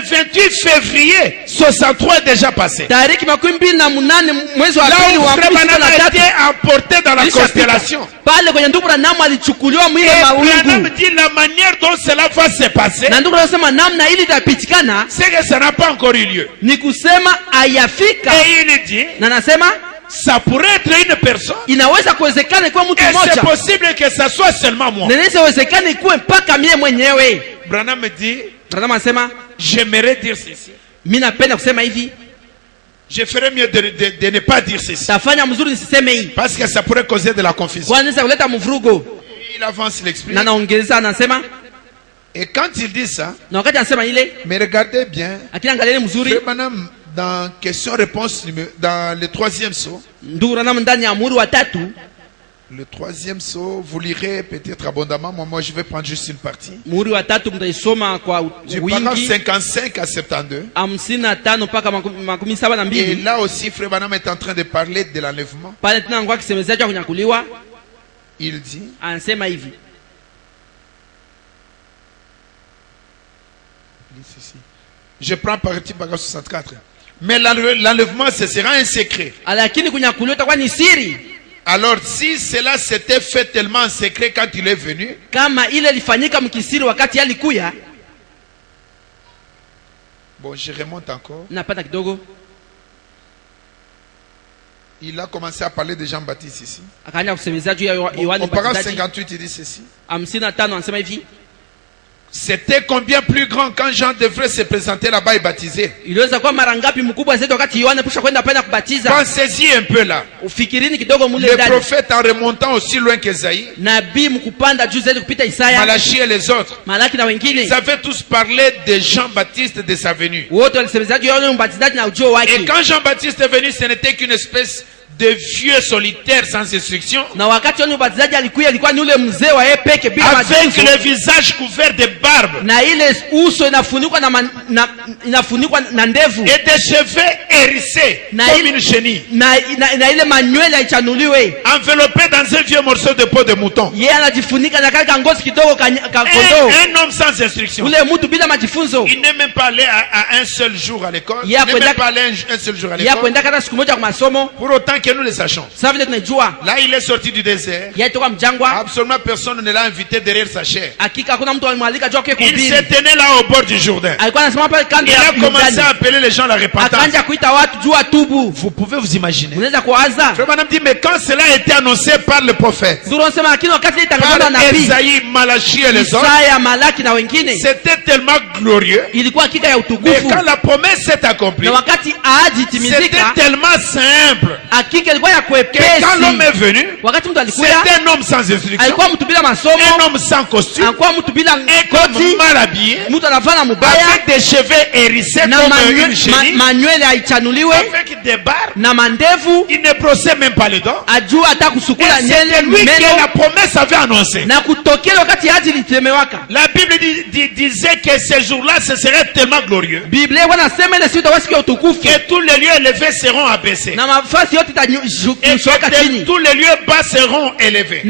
28 février 63 est déjà passé. Là où Frère Branham a été emporté dans la constellation. Et Branham dit la manière dont cela va se passer, c'est que ça n'a pas encore eu lieu. Et il dit, ça pourrait être une personne. Et c'est possible que ça soit seulement moi. Branham me dit, j'aimerais dire ceci. Je ferais mieux de ne pas dire ceci. Parce que ça pourrait causer de la confusion. Il avance, il explique. Et quand il dit ça, mais regardez bien, Frère Branham, dans question-réponse, dans le 3e sceau, Le troisième saut, vous lirez peut-être abondamment. Moi, je vais prendre juste une partie. Du paragraphe 55 à 72. Et là aussi, Frère Branham est en train de parler de l'enlèvement. Il dit, je prends partie paragraphe 64. Mais l'enlèvement, ce sera un secret. Alors si cela s'était fait tellement en secret quand il est venu, bon, je remonte encore. Il a commencé à parler de Jean-Baptiste ici. Au paragraphe 58, il dit ceci. C'était combien plus grand quand Jean devrait se présenter là-bas et baptiser. Pensez-y un peu là. Les prophètes en remontant aussi loin qu'Esaïe, Malachie et les autres, ils avaient tous parlé de Jean-Baptiste de sa venue. Et quand Jean-Baptiste est venu, ce n'était qu'une espèce de vieux solitaire sans instruction, avec le visage couvert de barbe et des cheveux hérissés comme une chenille, enveloppé dans un vieux morceau de peau de mouton. Un homme sans instruction. Il n'est même pas allé à un seul jour à l'école. Il n'est même pas allé un seul jour à l'école. Pour autant que nous le sachons. Là, il est sorti du désert. Absolument personne ne l'a invité derrière sa chair. Il s'est tenu là au bord du Jourdain. Il a commencé à appeler les gens à la repentance. Vous pouvez vous imaginer. Frère Branham dit, mais quand cela a été annoncé par le prophète, par Esaïe, Malachie et les autres, c'était tellement glorieux. Mais quand la promesse s'est accomplie, c'était tellement simple. Que quand l'homme est venu, c'est un homme sans instruction, un homme sans costume, un homme mal habillé, avec des cheveux hérissés comme une chenille, avec des barbes. Il ne brossait même pas les dents. Et c'était lui que la promesse avait annoncé. La Bible disait que ce jour-là, ce serait tellement glorieux que tous les lieux élevés seront abaissés. Et tous les lieux bas seront élevés.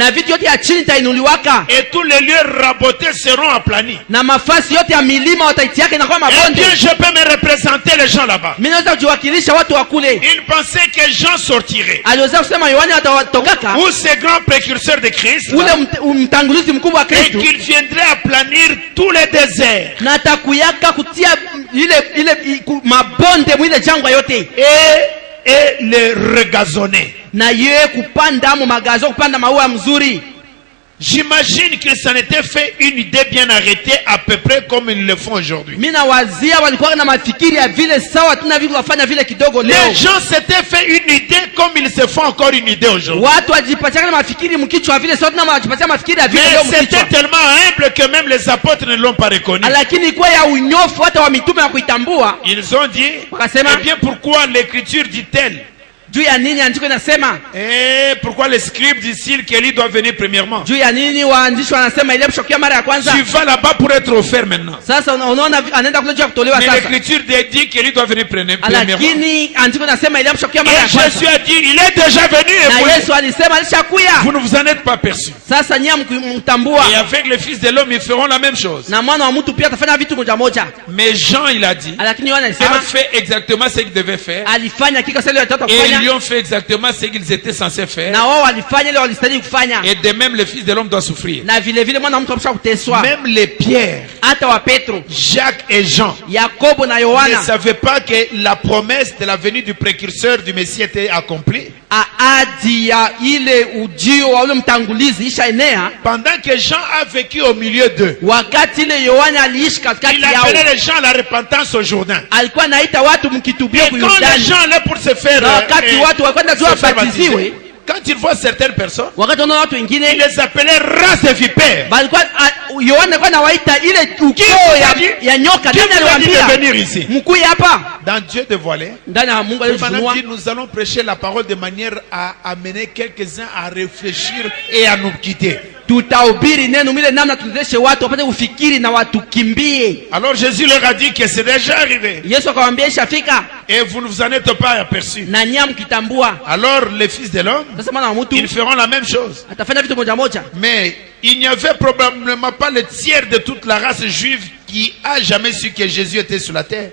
Et tous les lieux rabotés seront aplanis. Et bien, je peux me représenter les gens là-bas. Ils pensaient que Jean sortirait. Ou ces grands précurseurs de Christ. Et qu'il viendrait aplanir tous les déserts. Et les regazonner. J'imagine qu'ils s'en étaient fait une idée bien arrêtée, à peu près comme ils le font aujourd'hui. Les gens s'étaient fait une idée comme ils se font encore une idée aujourd'hui. Mais c'était tellement humble que même les apôtres ne l'ont pas reconnu. Ils ont dit, eh bien pourquoi l'écriture dit-elle? Et pourquoi les scribes disent-ils qu'Élie doit venir premièrement? Tu vas là-bas pour être offert maintenant. Mais l'écriture dit qu'Élie doit venir premièrement. Et Jésus a dit, il est déjà venu et vous ne vous en êtes pas perçu. Et avec le Fils de l'homme, ils feront la même chose. Mais Jean, il a dit, a fait exactement ce qu'il devait faire. Et ils ont fait exactement ce qu'ils étaient censés faire. Et de même le Fils de l'homme doit souffrir. Même les Pierre, Jacques et Jean ne savaient pas que la promesse de la venue du précurseur du Messie était accomplie. Pendant que Jean a vécu au milieu d'eux, il appelait les gens à la repentance au Jourdain. Et quand les gens allaient pour se faire baptiser, quand ils voient certaines personnes, ils les appelaient race de vipères. Qui vous a dit de venir ici? Dans Dieu dévoilé, nous allons prêcher la parole de manière à amener quelques-uns à réfléchir et à nous quitter. Alors Jésus leur a dit que c'est déjà arrivé. Et vous ne vous en êtes pas aperçus. Alors les fils de l'homme, ils feront la même chose. Mais il n'y avait probablement pas le tiers de toute la race juive qui a jamais su que Jésus était sur la terre.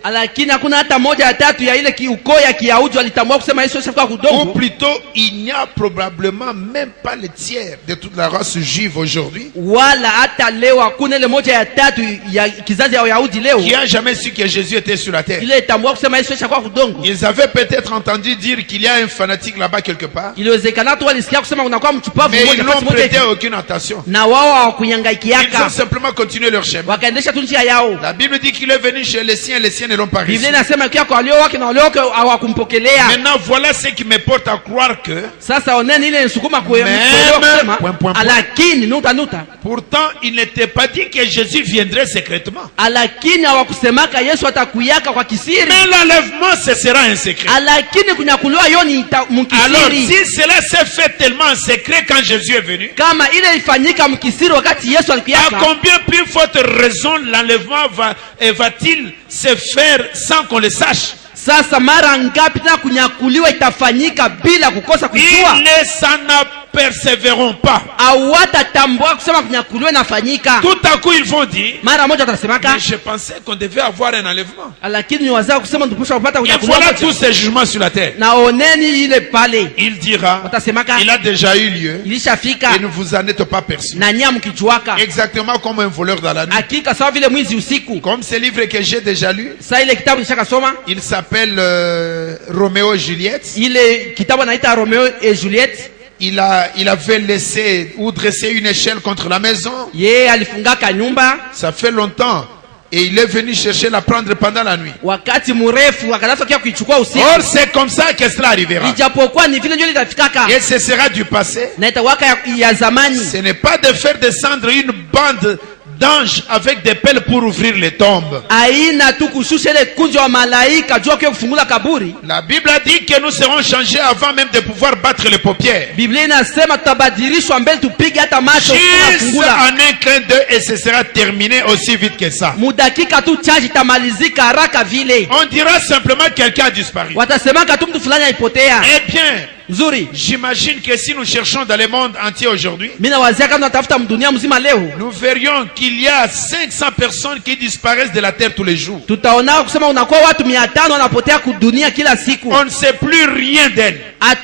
Ou plutôt, il n'y a probablement même pas le tiers de toute la race juive aujourd'hui qui a jamais su que Jésus était sur la terre. Ils avaient peut-être entendu dire qu'il y a un fanatique là-bas quelque part, mais ils n'ont prêté aucune attention. Ils ont simplement continué leur chemin. La Bible dit qu'il est venu chez les siens et les siens ne l'ont pas reçu. Maintenant voilà ce qui me porte à croire que pourtant il n'était pas dit que Jésus viendrait secrètement. Mais l'enlèvement ce sera un secret. Alors si cela s'est fait tellement en secret quand Jésus est venu, à combien plus forte raison l'enlèvement va-t-il se faire sans qu'on le sache? Sasa mara ngapi na kunyakuliwa itafanyika bila kukosa kujua? Ils ne s'en apercevront pas. Hawatatambua kusema kunyakuliwa inafanyika. Tout à coup ils vont dire, mara moja watasemaka, mais je pensais qu'on devait avoir un enlèvement. Lakini ni wazao kusema tupasha kupata kunyakuliwa. Et voilà tous ces jugements sur la terre. Na oneni ile pale. Il dira, watasemaka, il a déjà eu lieu. Ilishafika. Et ne vous en êtes pas perçus. Na nyam kijuaka. Exactement comme un voleur dans la nuit. Hakika sawa vile mwizi usiku. Comme ce livre que j'ai déjà lu. Sa ile kitabu nishakasoma. Il s'appelle Roméo et Juliette. Ile kitabu anaita Roméo et Juliette. Il avait laissé ou dressé une échelle contre la maison. Alifungaka nyumba. Ça fait longtemps. Et il est venu chercher la prendre pendant la nuit. Or c'est comme ça que cela arrivera. Et ce sera du passé. Ce n'est pas de faire descendre une bande d'anges avec des pelles pour ouvrir les tombes. La Bible a dit que nous serons changés avant même de pouvoir battre les paupières. Juste en un clin d'œil et ce sera terminé aussi vite que ça. On dira simplement quelqu'un a disparu. Eh bien, j'imagine que si nous cherchons dans le monde entier aujourd'hui, nous verrions qu'il y a 500 personnes qui disparaissent de la terre tous les jours. On ne sait plus rien d'elles. Elles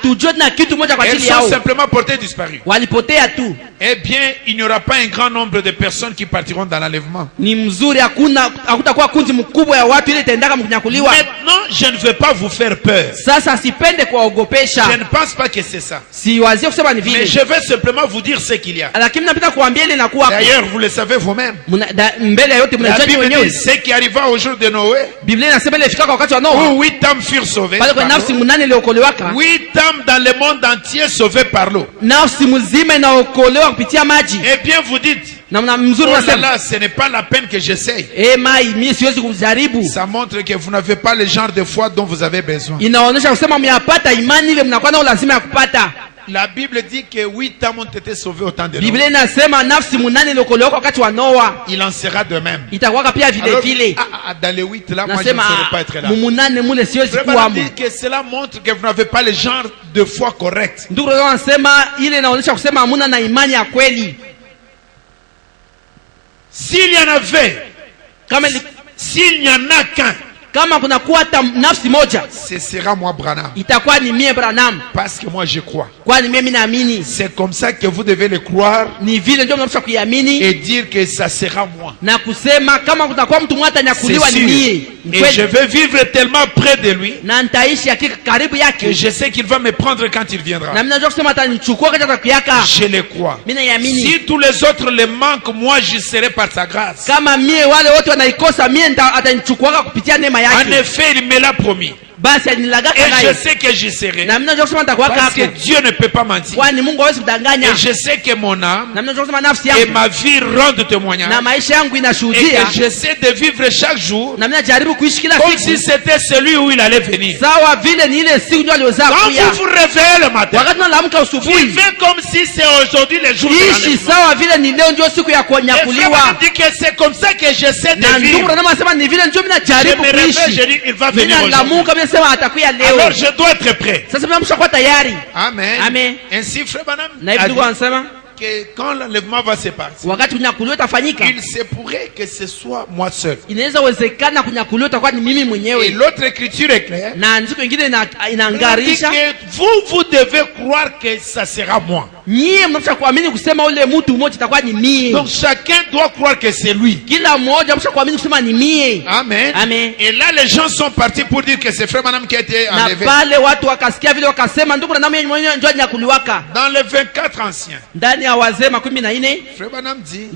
sont simplement portées disparues. Eh bien, il n'y aura pas un grand nombre de personnes qui partiront dans l'enlèvement. Maintenant, je ne veux pas vous faire peur. Je ne pense pas que c'est ça. Mais je vais simplement vous dire ce qu'il y a. D'ailleurs, vous le savez vous-même. La Bible dit ce qui arriva au jour de Noé, où 8 âmes furent sauvées. 8 âmes dans le monde entier sauvées par l'eau. Eh bien, vous dites, oh là là, ce n'est pas la peine que j'essaye. Ça montre que vous n'avez pas le genre de foi dont vous avez besoin. La Bible dit que 8 âmes ont été sauvées au temps de Noé. Il en sera de même. Alors, dans les 8 là, moi je ne saurais pas être là. Vraiment dire que cela montre que vous n'avez pas le genre de foi correct. S'il y en avait, s'il n'y en a qu'un, ce sera moi Branham. Parce que moi je crois. C'est comme ça que vous devez le croire et dire que ça sera moi. C'est sûr. Et je vais vivre tellement près de lui que je sais qu'il va me prendre quand il viendra. Je le crois. Si tous les autres le manquent, moi je serai par sa grâce. En effet, il me l'a promis. je sais que j'y serai. Parce que Dieu ne peut pas mentir. Et je sais que mon âme et ma vie rendent témoignage. Et que j'essaie de vivre chaque jour comme si c'était celui où il allait venir. Quand vous vous réveillez le matin, vivez comme si c'est aujourd'hui le jour de l'enlèvement. Et dit que c'est comme ça que j'essaie de vivre. Je me réveille, je dis, il va venir aujourd'hui. Alors je dois être prêt. Amen. Amen. Ainsi, Frère Branham a dit que quand l'enlèvement va se passer, il se pourrait que ce soit moi seul. Et l'autre écriture est claire. Il dit que vous devez croire que ça sera moi. Donc chacun doit croire que c'est lui. Amen. Amen. Et là les gens sont partis pour dire que c'est Frère Branham qui a été enlevé. Dans les 24 anciens, Frère Branham dit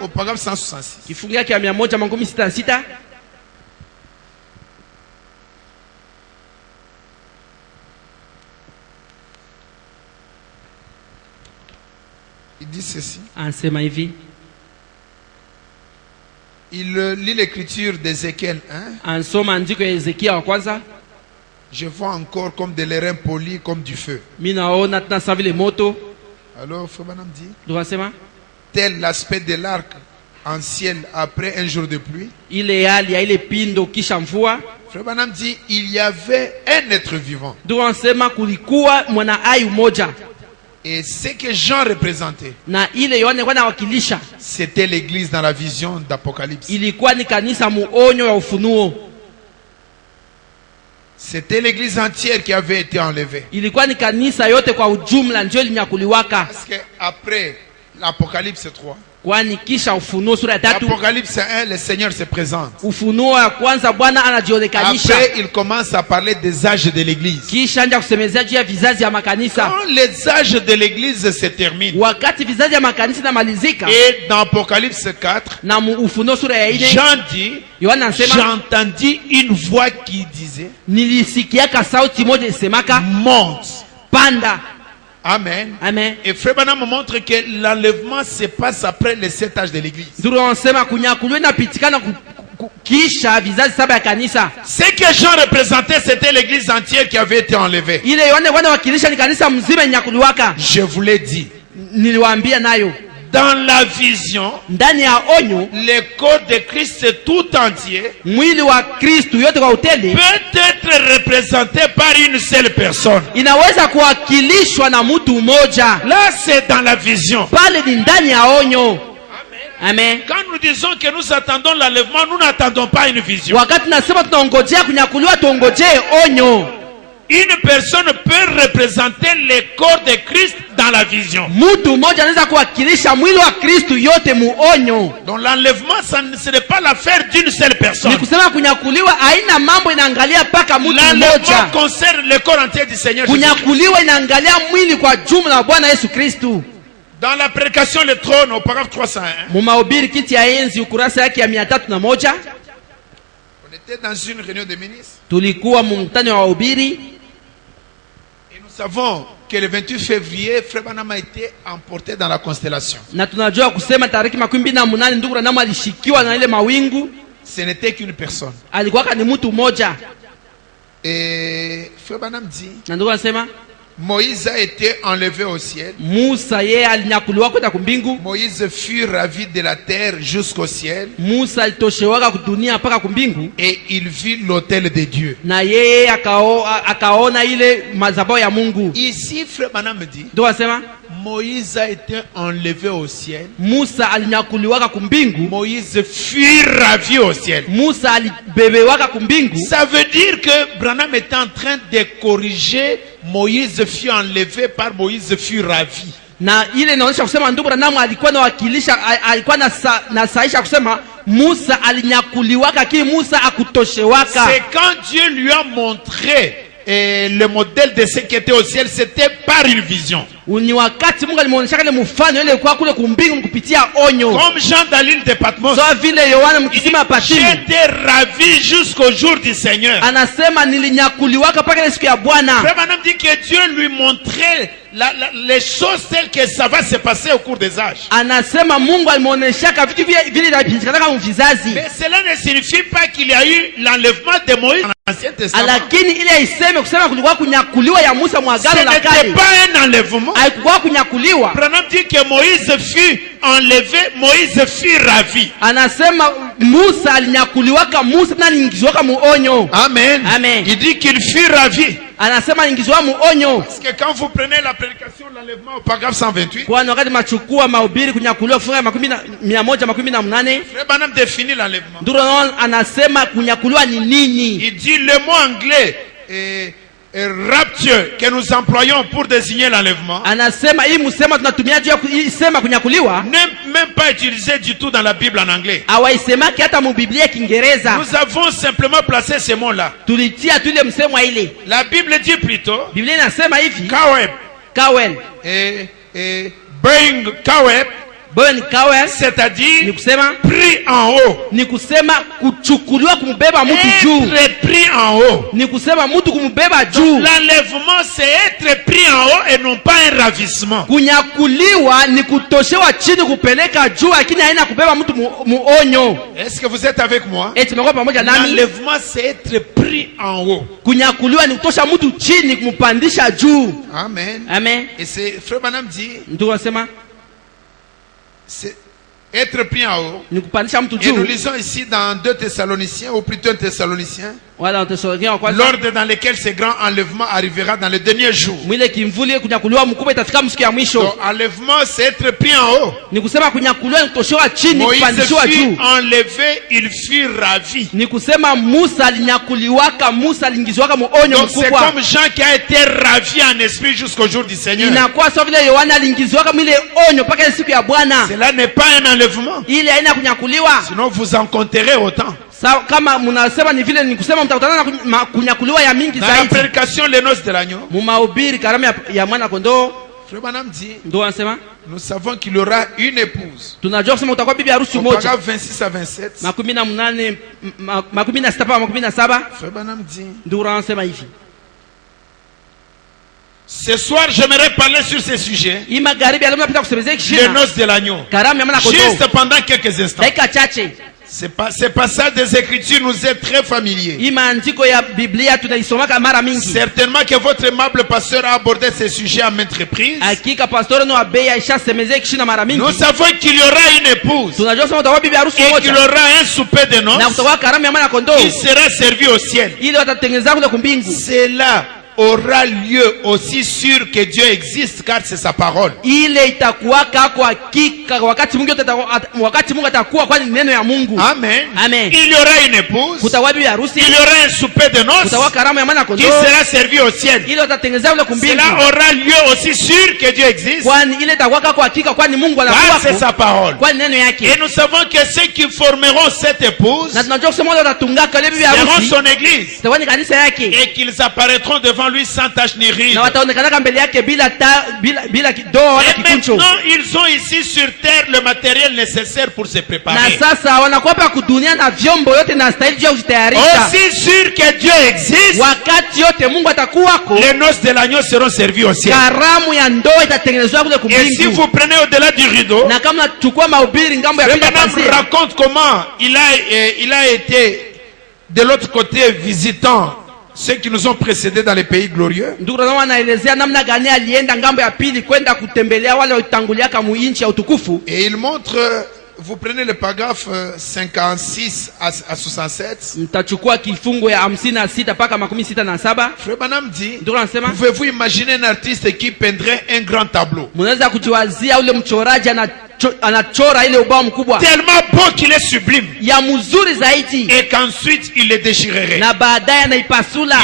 au paragraphe 166, il dit ceci. Il lit l'écriture d'Ézéchiel 1. Je vois encore comme de l'airain poli, comme du feu. Alors, Frère Branham dit, tel l'aspect de l'arc en ciel après un jour de pluie. Frère Branham dit, il y avait un être vivant. Et ce que Jean représentait, c'était l'église dans la vision d'Apocalypse. C'était l'église entière qui avait été enlevée. Parce qu'après l'Apocalypse 3, L'Apocalypse 1, le Seigneur se présente. Après, il commence à parler des âges de l'église. Quand les âges de l'église se terminent, et dans Apocalypse 4, Jean dit, j'entendis une voix qui disait, monte. Amen. Amen. Et Frère Branham montre que l'enlèvement se passe après les 7 âges de l'église. Ce que Jean représentait, c'était l'église entière qui avait été enlevée. Je vous l'ai dit. Dans la vision, le corps de Christ tout entier peut être représenté par une seule personne. Là, c'est dans la vision. Amen. Quand nous disons que nous attendons l'enlèvement, nous n'attendons pas une vision. Une personne peut représenter le corps de Christ dans la vision. Donc l'enlèvement, ce n'est pas l'affaire d'une seule personne. L'enlèvement concerne le corps entier du Seigneur Jésus. Dans la prédication le trône, au paragraphe 301, on était dans une réunion de ministres. Et nous savons que le 28 février, Frère Branham a été emporté dans la constellation. Ce n'était qu'une personne. Et Frère Branham dit, Moïse a été enlevé au ciel. Moïse fut ravi de la terre jusqu'au ciel. Et il vit l'autel de Dieu. Ici, Frère Branham dit, Moïse a été enlevé au ciel. Moïse fut ravi au ciel. Ça veut dire que Branham était en train de corriger. Moïse fut enlevé par Moïse fut ravi. C'est quand Dieu lui a montré le modèle de ce qui était au ciel, c'était par une vision. Comme Jean dans l'île de Patmos, j'étais ravi jusqu'au jour du Seigneur. Frère Branham dit que Dieu lui montrait les choses telles que ça va se passer au cours des âges. Mais cela ne signifie pas qu'il y a eu l'enlèvement de Moïse dans l'Ancien Testament. Ce n'était pas un enlèvement. Branham dit que Moïse fut enlevé, Moïse fut ravi. Amen. Amen. Il dit qu'il fut ravi. Parce que quand vous prenez la prédication de l'enlèvement au paragraphe 128, Frère Branham définit l'enlèvement. Il dit le mot anglais rapture que nous employons pour désigner l'enlèvement n'est même pas utilisé du tout dans la Bible en anglais. Nous avons simplement placé ce mot-là. La Bible dit plutôt Kaweb Bring Kaweb, c'est-à-dire pris en haut. Être pris en haut. L'enlèvement, c'est être pris en haut et non pas un ravissement. Est-ce que vous êtes avec moi? L'enlèvement, c'est être pris en haut. Amen. Amen. Et c'est Frère Branham dit, c'est être pris en haut. Et nous lisons ici dans 2 Thessaloniciens, ou plutôt 1 Thessaloniciens, l'ordre dans lequel ce grand enlèvement arrivera dans le dernier jour. Donc, enlèvement, c'est être pris en haut. Moïse fut enlevé, il fut ravi. Donc, c'est comme Jean qui a été ravi en esprit jusqu'au jour du Seigneur. Cela n'est pas un enlèvement. Sinon, vous en compterez autant. Dans la prédication les noces de l'agneau, Frère Branham dit, nous savons qu'il y aura une épouse. Au paragraphe 26 à 27, Frère Branham dit, ce soir j'aimerais parler sur ce sujet, les noces de l'agneau, juste pendant quelques instants. Ce passage des Écritures nous est très familier. Certainement que votre aimable pasteur a abordé ce sujet à maintes reprises. Nous savons qu'il y aura une épouse et qu'il y aura un souper de noces qui sera servi au ciel. C'est là aura lieu aussi sûr que Dieu existe, car c'est sa parole. Amen. Amen. Il y aura une épouse, il y aura un souper de noces qui sera servi au ciel. Cela aura lieu aussi sûr que Dieu existe, car c'est sa parole. Et nous savons que ceux qui formeront cette épouse seront son église, et qu'ils apparaîtront devant lui sans tache ni ride. Et maintenant ils ont ici sur terre le matériel nécessaire pour se préparer. Aussi sûr que Dieu existe, les noces de l'agneau seront servies au ciel. Et si vous prenez au-delà du rideau, je raconte comment il a été de l'autre côté visitant ceux qui nous ont précédés dans les pays glorieux. Et il montre, vous prenez le paragraphe 56 à 67. Frère Branham dit, pouvez-vous imaginer un artiste qui peindrait un grand tableau tellement beau qu'il est sublime, et qu'ensuite il le déchirerait?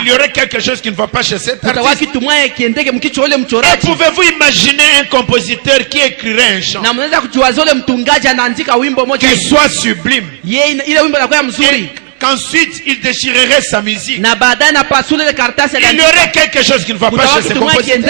Il y aurait quelque chose qui ne va pas chez cet artiste. Et pouvez-vous imaginer un compositeur qui écrirait un chant qui soit sublime, qu'ensuite il déchirerait sa musique. Na baadaye na pasule ile karatasi il y aurait quelque chose qui ne va pas chez ses compositeurs. Et il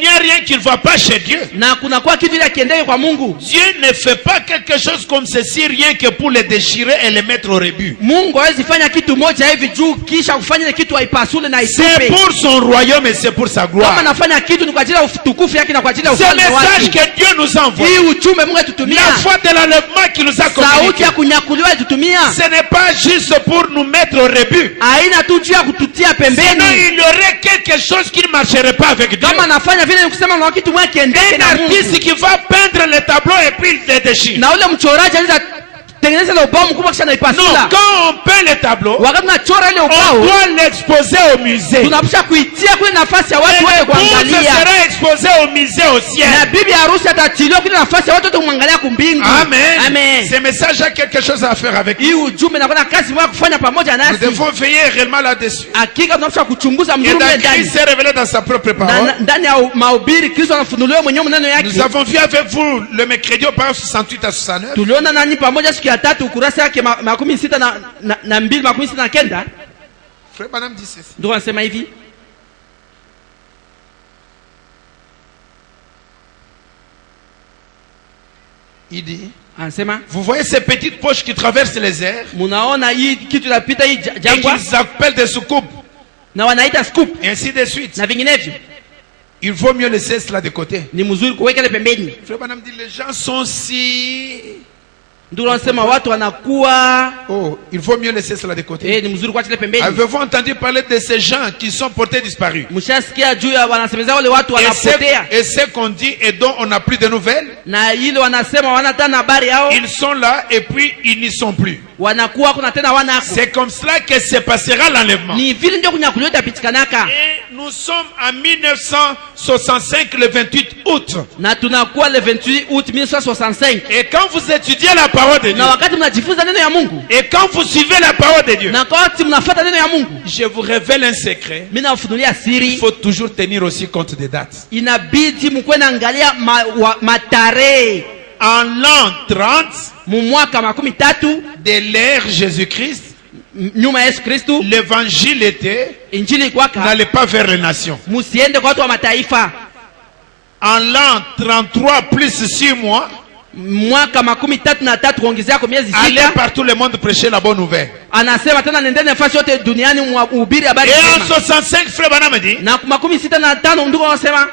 n'y a rien qui ne va pas chez Dieu. Na kuna kwa kitu ile kiendeke kwa Mungu. Dieu ne fait pas quelque chose comme ceci rien que pour les déchirer et les mettre au rebut. Mungu hawezi fanya kitu moja hivi juu kisha kufanya kitu aipasule na itupe. C'est pour son royaume et c'est pour sa gloire. Kama anafanya kitu ni kwa ajili ya utukufu yake na kwa ajili ya ufalme wake. C'est le message que Dieu nous envoie. Hii ujumbe Mungu atutumia. La foi de l'enlèvement qui nous a communiqué. Sauti ya kunyakuliwa atutumia. Ce n'est pas juste pour nous mettre au rebut. Haina tu juu ya kututia pembeni. Sinon il y aurait quelque chose qui ne marcherait pas avec Dieu. Kama anafanya vile ni kusema na kitu mwake kiendeke na Mungu. Un artiste qui va peindre les tableaux et puis il les déchire. Na ule mchoraji anaweza tengeneza ile ubao mkubwa kisha naipasula. Non, quand on peint les tableaux, wakati tunachora ile ubao, on doit l'exposer au musée. Tunapaswa kuitia kwenye nafasi ya watu wote kuangalia. Et sera exposé au musée au ciel. Na bibi harusi atatiliwa kwenye nafasi ya watu wote kumwangalia kumbingu. Amen. Amen. Ce message a quelque chose à faire avec nous. Hii ujumbe na kuna kazi moja kufanya pamoja nasi. Nous devons veiller réellement là-dessus. Hakika tunapaswa kuchunguza mzuri ndani. Christ s'est révélé dans sa propre parole. Ndani ya mahubiri Kristo anafunuliwa mwenyewe maneno yake. Nous avons vu avec vous le mercredi au paragraphe 68 à 69. Tuliona nani pamoja siku ya tatu ukurasa yake 62-69. Frère Branham dit ceci. Ndio anasema hivi. Il dit, anasema, vous voyez ces petites poches qui traversent les airs, munaona hii kitu inapita hii jangwa, et qu'ils appellent des soucoupes, na wanaita scoop, et ainsi de suite, na vinginevyo. Il vaut mieux laisser cela de côté. Ni mzuri kuweka ile pembeni. Frère Branham dit, les gens sont si... Ndio anasema watu wanakuwa, oh, il faut mieux laisser cela de côté. Ni mzuri kuacha ile pembeni. Avez-vous entendu parler de ces gens qui sont portés disparus? Mshasikia juu ya wanasemeza wale watu wanapotea. Et ce qu'on dit et dont on n'a plus de nouvelles. Na ile wanasema wana tena habari yao. Ils sont là et puis ils n'y sont plus. Wanakuwa kuna tena wanako. C'est comme cela que se passera l'enlèvement. Ni vile ndio kunyakuliwa tapitikanaka. Et nous sommes en 1965 le 28 août. Na tunakuwa le 28 août 1965. Et quand vous étudiez la parole de Dieu, na wakati mnajifunza neno ya Mungu, et quand vous suivez la parole de Dieu, na wakati mnafuata neno ya Mungu, je vous révèle un secret. Mimi nafunulia siri. Il faut toujours tenir aussi compte des dates. Inabidi mkwe naangalia matare. En l'an 30 mwaka 30 de l'ère Jésus-Christ, nyuma Yesu Kristo, l'évangile était, injili kwaka, n'allez pas vers les nations. Musiende kwa watu wa mataifa. En l'an 33 plus 6 mois, mwaka 33 kuongezea kwa miezi 6, allez partout le monde prêcher la bonne nouvelle. Anasema tena nendeni nafasi yote duniani mhubiri habari njema. Et en 65 frère Branham dit, na 65 ndugu wanasema,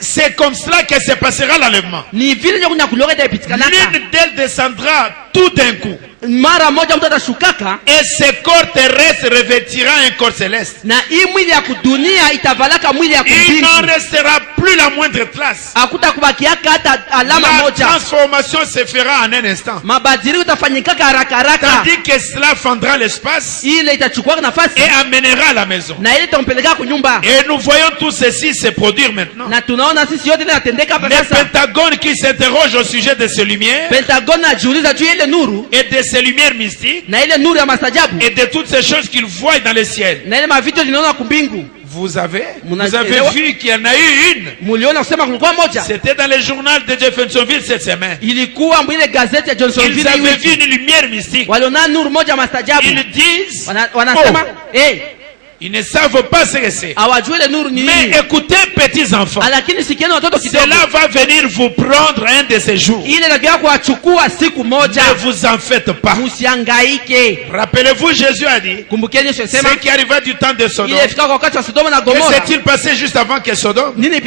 c'est comme cela que se passera l'enlèvement. Ni vile ndio kunyakuliwa itapitikana. L'une d'elles descendra tout d'un coup. Mara moja mtu atashukaka, et ce corps terrestre revêtira un corps céleste. Na hii mwili ya kudunia itavalaka mwili ya kumbingu. Il n'en restera plus la moindre trace. Hakutakubakiaka hata alama moja. La transformation se fera en un instant. Mabadiliko itafanyika haraka haraka. Tandis que cela fendra l'espace. Ile itachukua nafasi et amènera à la maison. Na ile itampeleka kwa nyumba. Et nous voyons tout ceci se produire maintenant. Na tunaona sisi yote inatendeka hapa sasa. Le Pentagone qui s'interroge au sujet de ces lumières. Pentagone anajiuliza juu ile nuru. Et de ces lumières mystiques. Na ile nuru ya mastajabu. Et de toutes ces choses qu'il voit dans le ciel. Na ile mavitu linaona kumbingu. Vous avez vu qu'il y en a eu une. C'était dans le journal de Jeffersonville cette semaine. Ils avaient vu une lumière mystique. Ils disent, ils ne savent pas ce que c'est. Mais écoutez, petits enfants, cela va venir vous prendre un de ces jours. Ne vous en faites pas. Rappelez-vous, Jésus a dit ce qui arriva du temps de Sodome. Que s'est-il passé juste avant que Sodome ne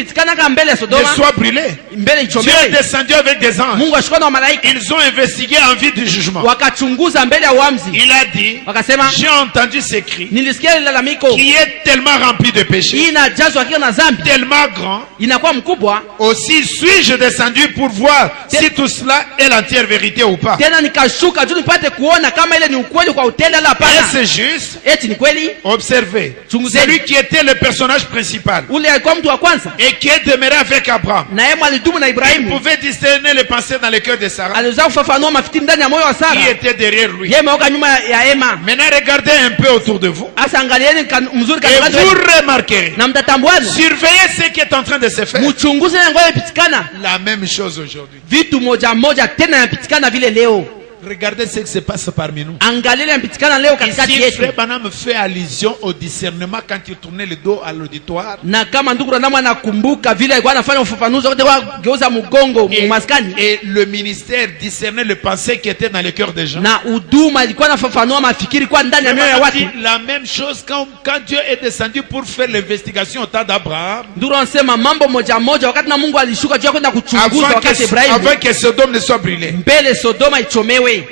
soit brûlé? Dieu est descendu avec des anges. Ils ont investigué en vue du jugement. Il a dit, j'ai entendu ces cris qui est tellement rempli de péché, tellement grand. Aussi suis-je descendu pour voir si tout cela est l'entière vérité ou pas. Est-ce juste? Observez. Celui qui était le personnage principal et qui est demeuré avec Abraham, il pouvait discerner les pensées dans le cœur de Sarah. Qui était derrière lui? Maintenant regardez un peu autour de vous. Et vous remarquerez, surveillez ce qui est en train de se faire. La même chose aujourd'hui. Regardez ce qui se passe parmi nous. Ici, Frère Branham fait allusion au discernement quand il tournait le dos à l'auditoire. Et le ministère discernait le pensée qui était dans le cœur des gens. La même chose quand Dieu est descendu pour faire l'investigation au temps d'Abraham. Avant que Sodome ne soit brûlée.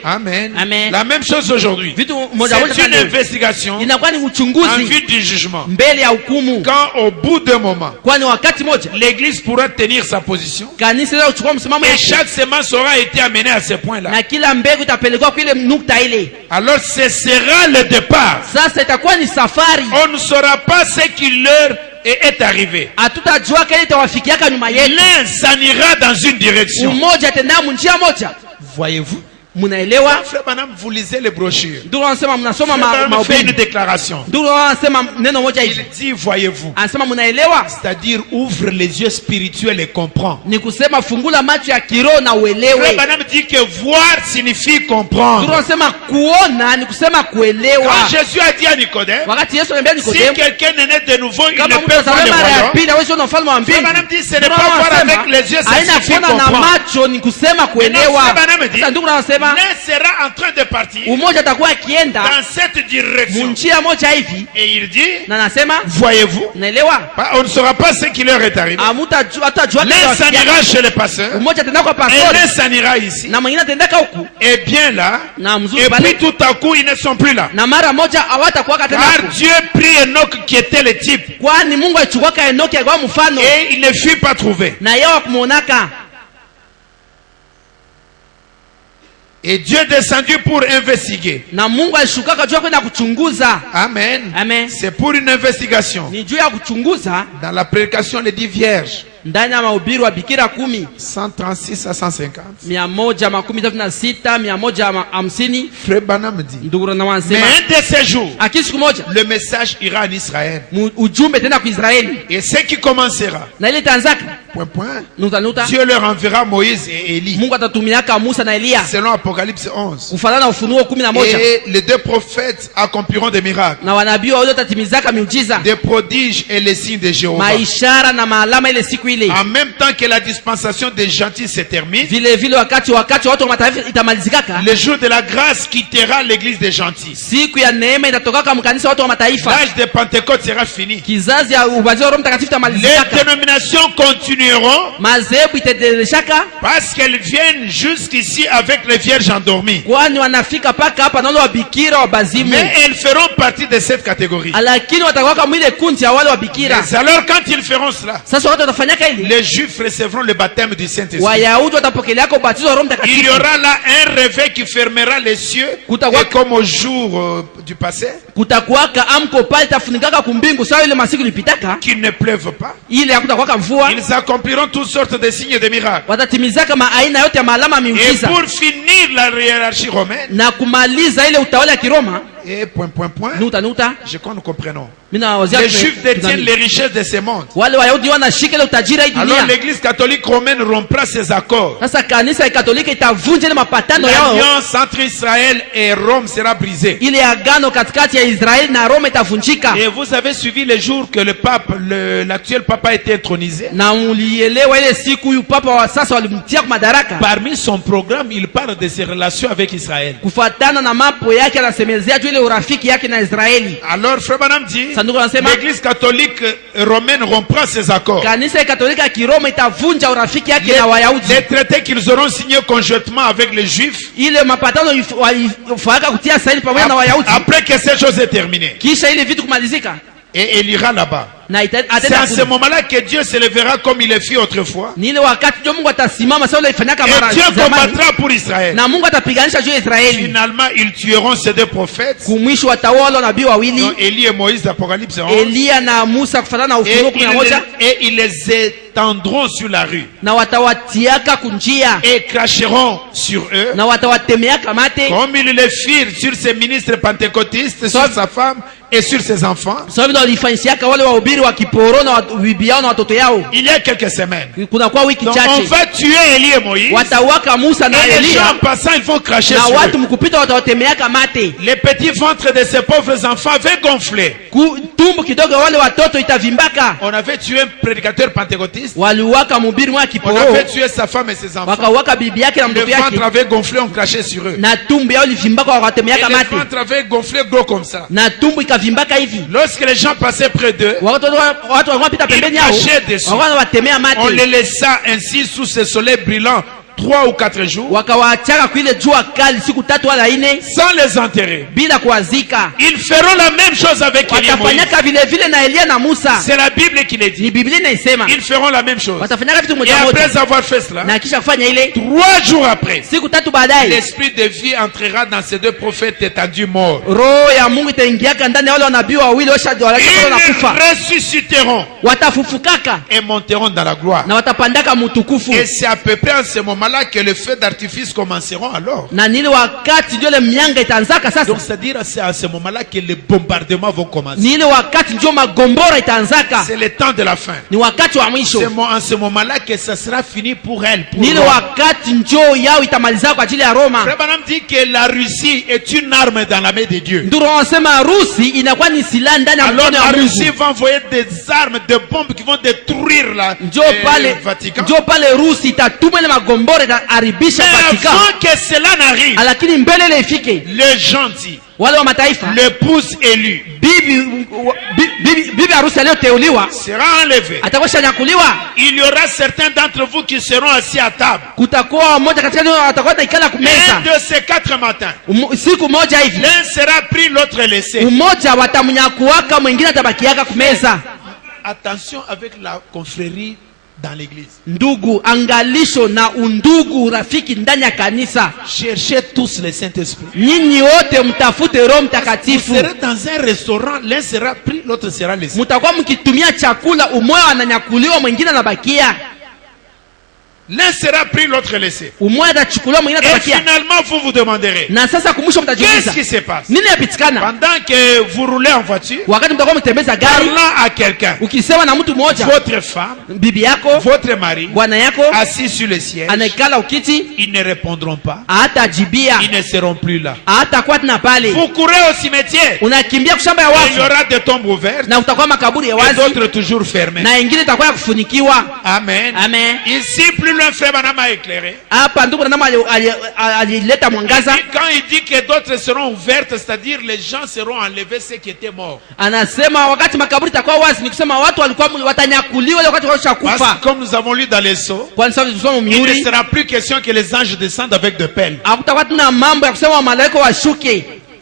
Amen. Amen. La même chose aujourd'hui. C'est une investigation en vue du jugement. Quand au bout d'un moment, l'église pourra tenir sa position et chaque semence aura été amenée à ce point-là. Alors ce sera le départ. On ne saura pas ce qui leur est arrivé. L'un s'en ira dans une direction. Voyez-vous? Frère Branham, vous lisez les brochures. Frère Branham fait une déclaration. Il dit, voyez-vous. C'est-à-dire, ouvre les yeux spirituels et comprends. Frère Branham dit que voir signifie comprendre. Quand Jésus a dit à Nicodème, si quelqu'un est né de nouveau, il ne peut voir le royaume. Frère Branham dit, ce n'est pas voir avec les yeux, ça signifie comprendre. Frère Branham dit, l'un sera en train de partir dans cette direction. Et il dit, voyez-vous, on ne saura pas ce qui leur est arrivé. L'un s'en ira chez le pasteur et l'un s'en ira ici. Et bien là, et puis tout à coup ils ne sont plus là. Car Dieu prit Enoch qui était le type et il ne fut pas trouvé. Et Dieu est descendu pour investiguer. Amen. Amen. C'est pour une investigation. Dans la prédication, il dit vierge. 136 à 150. Frère Branham dit, mais un de ces jours, le message ira en Israël. Et ce qui commencera, Dieu leur enverra Moïse et Élie. Selon Apocalypse 11. Et les deux prophètes accompliront des miracles, des prodiges et les signes de Jéhovah. En même temps que la dispensation des gentils se termine, le jour de la grâce quittera l'église des gentils. L'âge de Pentecôte sera fini. Les dénominations continueront parce qu'elles viennent jusqu'ici avec les vierges endormies. Mais elles feront partie de cette catégorie. Mais alors quand ils feront cela, les Juifs recevront le baptême du Saint-Esprit. Il y aura là un réveil qui fermera les cieux, et comme au jour du passé, qu'il ne pleuve pas. Ils accompliront toutes sortes de signes et de miracles. Et pour finir la hiérarchie romaine, et point. Je crois que nous comprenons. Les Juifs détiennent les richesses de ce monde. Alors l'église catholique romaine rompra ses accords. L'alliance entre Israël et Rome sera brisée. Et vous avez suivi les jours que le pape, l'actuel pape a été intronisé. Parmi son programme, il parle de ses relations avec Israël. Alors Frère Branham dit, l'église catholique romaine rompra ses accords. Les traités qu'ils auront signés conjointement avec les Juifs, après que ces choses aient terminé, et il ira là-bas. C'est à ce moment-là que Dieu se lèvera comme il le fit autrefois. Et Dieu combattra pour Israël. Finalement, ils tueront ces deux prophètes, Élie et Moïse d'Apocalypse 11. Et ils les étendront sur la rue et cracheront sur eux, comme ils le firent sur ses ministres pentecôtistes, sur sa femme et sur ses enfants. Il y a quelques semaines. Donc on va tuer Élie et Moïse. Et les gens en passant, ils vont cracher sur eux. Les petits ventres de ces pauvres enfants avaient gonflé. On avait tué un prédicateur pentecôtiste. On avait tué sa femme et ses enfants. Le ventre avait gonflé, on crachait sur eux. Et le ventre avait gonflé gros comme ça. Lorsque les gens passaient près d'eux, ils crachaient dessus. On les laissa ainsi sous ce soleil brillant 3 ou 4 jours, sans les enterrer. Ils feront la même chose avec Élie et Moïse. C'est la Bible qui le dit. Ils feront la même chose. Et après avoir fait cela, 3 jours après, l'esprit de vie entrera dans ces deux prophètes étendus morts. Ils ressusciteront et monteront dans la gloire. Et c'est à peu près en ce moment là que les feux d'artifice commenceront alors. Donc c'est-à-dire c'est à ce moment là que les bombardements vont commencer. C'est le temps de la fin. C'est en ce moment là que ça sera fini pour elle. Frère Branham dit que la Russie est une arme dans la main de Dieu. Alors la Russie va envoyer des armes, des bombes qui vont détruire le Vatican. Mais avant que cela n'arrive, les gentils, l'épouse élue sera enlevée. Il y aura certains d'entre vous qui seront assis à table. Un de ces 4 matins, l'un sera pris, l'autre laissé. Attention avec la confrérie dans l'église. Ndugu, angalisho na undugu rafiki ndani ya kanisa. Cherchez tous le Saint-Esprit. Nyinyi wote mtafute Roho Mtakatifu. Vous serez dans un restaurant, l'un sera pris, l'autre sera laissé. Mtakuwa mkitumia chakula, umoja ananyakuliwa, mwingine anabakia. L'un sera pris, l'autre laissé. Et finalement, vous vous demanderez, qu'est-ce qui se passe? Pendant que vous roulez en voiture, parlant à quelqu'un, votre femme, votre mari, assis sur le siège, ils ne répondront pas. Ils ne seront plus là. Vous courez au cimetière, il y aura des tombes ouvertes et d'autres toujours fermées. Amen. Amen. Ici, plus le frère Branham a éclairé. Quand il dit que d'autres seront ouvertes, c'est-à-dire les gens seront enlevés, ceux qui étaient morts. Parce que comme nous avons lu dans les sceaux, il ne sera plus question que les anges descendent avec de pelles.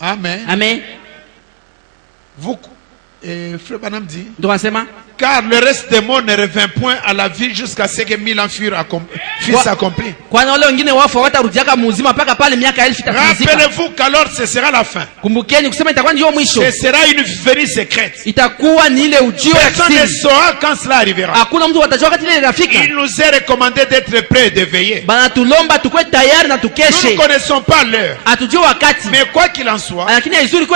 Amen. Amen. Vous, frère Branham dit, car le reste des morts ne revint point à la vie jusqu'à ce que 1000 ans furent accomplis. Rappelez-vous qu'alors ce sera la fin. Ce sera une venue secrète. Personne ne saura quand cela arrivera. Il nous est recommandé d'être prêts et de veiller. Nous ne connaissons pas l'heure. Mais quoi qu'il en soit,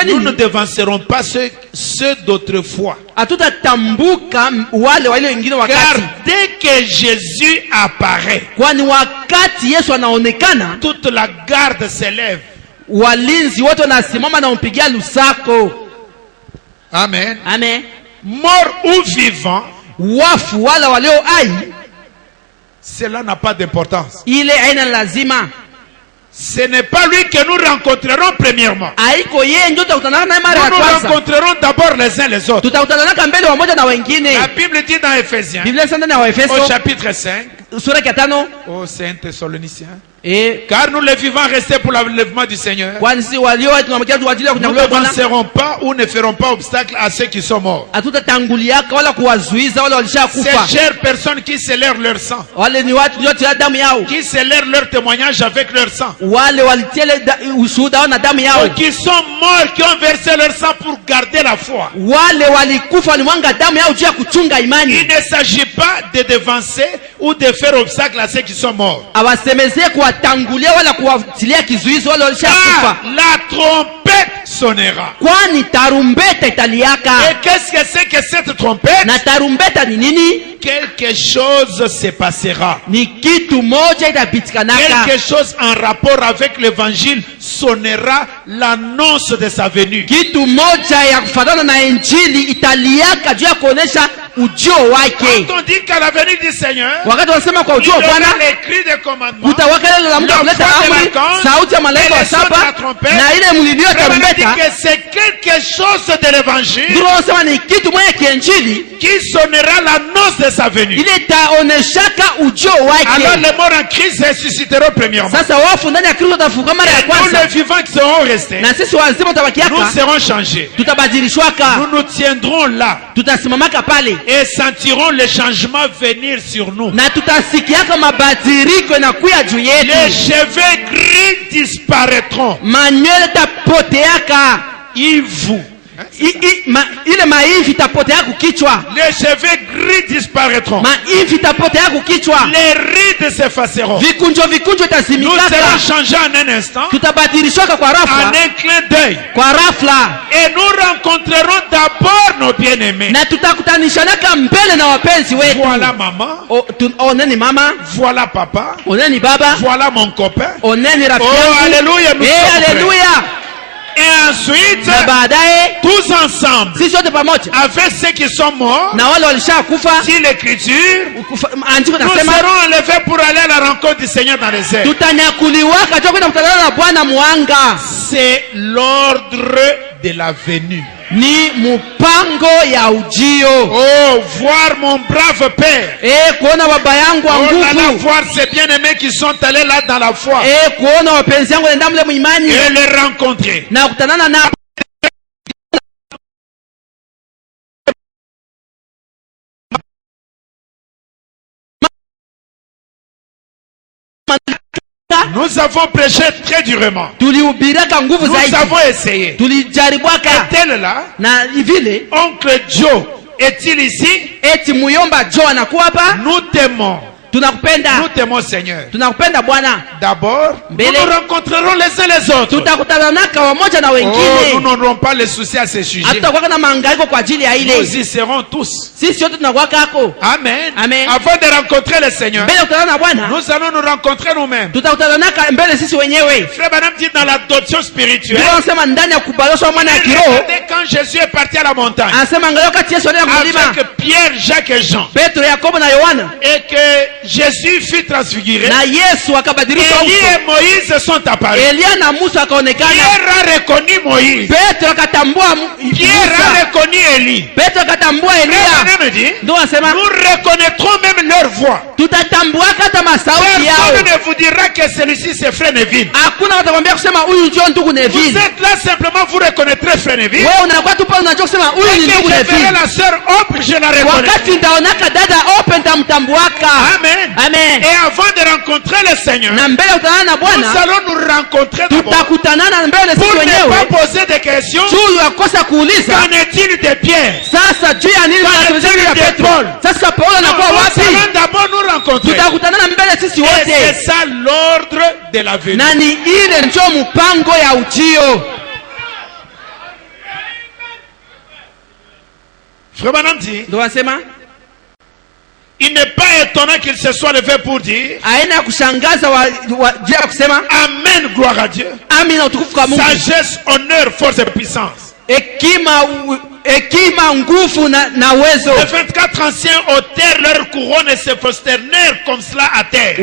nous ne devancerons pas ceux d'autrefois. Car dès que Jésus apparaît, toute la garde s'élève. Amen. Amen. Mort ou vivant, cela n'a pas d'importance. Ce n'est pas lui que nous rencontrerons premièrement. Nous rencontrerons d'abord les uns les autres. La Bible dit dans Ephésiens, au chapitre 5, au Saint Thessaloniciens, car nous les vivants restés pour l'enlèvement du Seigneur, nous ne n'avancerons pas ou ne ferons pas obstacle à ceux qui sont morts. Ces chères personnes qui scellèrent leur sang, qui scellèrent leur témoignage avec leur sang, qui sont morts, qui ont versé leur sang pour garder la foi. Il ne s'agit pas de devancer ou de faire obstacle à ceux qui sont morts. La trompette sonnera. Et qu'est-ce que c'est que cette trompette? Quelque chose se passera. Quelque chose en rapport avec l'évangile sonnera l'annonce de sa venue. Quand on dit qu'à la venue du Seigneur, il y aura les cris de commandement, la voix de l'archange, et le son de la trompette. C'est quelque chose de l'évangile qui sonnera l'annonce de sa venue. Alors les morts en Christ ressusciteront premièrement. Et nous les vivants qui seront restés, nous serons changés. Nous nous tiendrons là et sentirons le changement venir sur nous. Les cheveux gris disparaîtront. Et vous, les cheveux gris disparaîtront. Les rides s'effaceront. Nous serons changés en un instant, en un clin d'œil. Et nous rencontrerons d'abord nos bien-aimés. Voilà maman. Voilà papa. Voilà mon copain. Oh alléluia. Et ensuite, tous ensemble, avec ceux qui sont morts, si l'écriture, nous serons enlevés pour aller à la rencontre du Seigneur dans les airs. C'est l'ordre de la venue. Oh, voir mon brave père. Oh là là, voir ces bien-aimés qui sont allés là dans la foi. Et les rencontrer. Nous avons prêché très durement. Nous avons essayé. Est-elle là? Oncle Joe est-il ici? Nous t'aimons. Nous t'aimons Seigneur. D'abord, nous nous rencontrerons les uns les autres. Oh, nous n'aurons pas les soucis à ce sujet. Nous y serons tous. Amen. Avant de rencontrer le Seigneur, nous allons nous rencontrer nous-mêmes. Frère Branham dit dans l'adoption spirituelle, regardez quand Jésus est parti à la montagne avec Pierre, Jacques et Jean, et que Jésus fut transfiguré, Élie et Moïse sont apparus. Pierre a reconnu Moïse. Pierre a reconnu Élie. Nous reconnaîtrons même leur voix. Personne ne vous dira que celui-ci c'est Frère Neville. Vous êtes là simplement, vous reconnaîtrez Frère Neville. Et que je verrai la sœur Hope, je la reconnais. Amen. Et avant de rencontrer le Seigneur, nous allons nous rencontrer d'abord pour ne pas poser de questions. Qu'en est-il de Pierre? Qu'en est-il de Paul? Nous allons d'abord nous rencontrer. Et c'est ça l'ordre de la venue. Frère Branham dit, il n'est pas étonnant qu'il se soit levé pour dire Amen, gloire à Dieu. Sagesse, honneur, force et puissance. Les 24 anciens ôtèrent leur couronne et se prosternèrent comme cela à terre.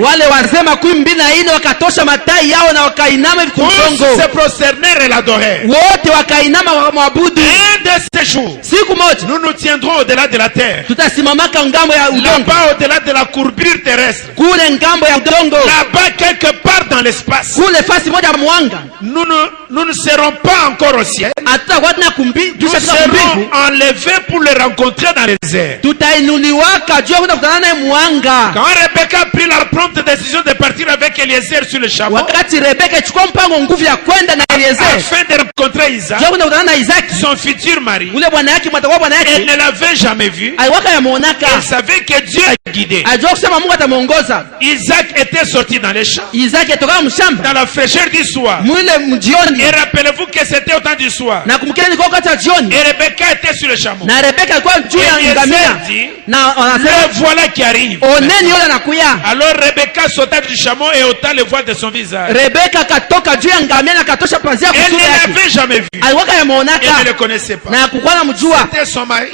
Tous se prosternèrent et l'adorèrent. Un de ces jours, nous nous tiendrons au-delà de la terre, là-bas au-delà de la courbure terrestre, là-bas quelque part dans l'espace. Nous nous ne serons pas encore au ciel. Nous serons enlevés pour le rencontrer dans les airs. Quand Rebecca prit la prompte décision de partir avec Eliezer sur le chameau, afin de rencontrer Isaac, son futur mari, elle ne l'avait jamais vu. Elle savait que Dieu a guidé. Isaac était sorti dans les champs, dans la fraîcheur du soir. Et rappelez-vous que c'était au temps du soir. Et Rebecca était sur le chameau. Et Eliezer dit, le voilà qui arrive. Alors Rebecca sauta du chameau et ôta le voile de son visage. Elle ne l'avait jamais vu. Elle ne le connaissait pas. C'était son mari.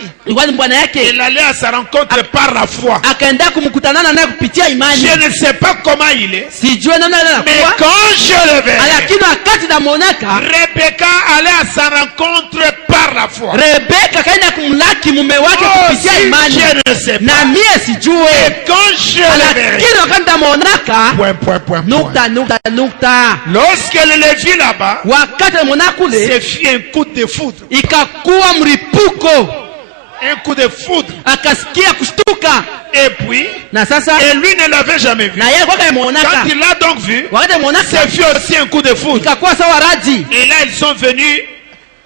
Elle allait à sa rencontre par la foi. Je ne sais pas comment il est, mais quand je le verrai, Rebecca allait à sa rencontre par la foi. Je ne sais pas. Et quand je le verrai, lorsqu'elle le vit là-bas, c'est fit un coup de foudre. Un coup de foudre. Et puis, et lui ne l'avait jamais vu. Quand il l'a donc vu, c'est fit aussi un coup de foudre. Et là, ils sont venus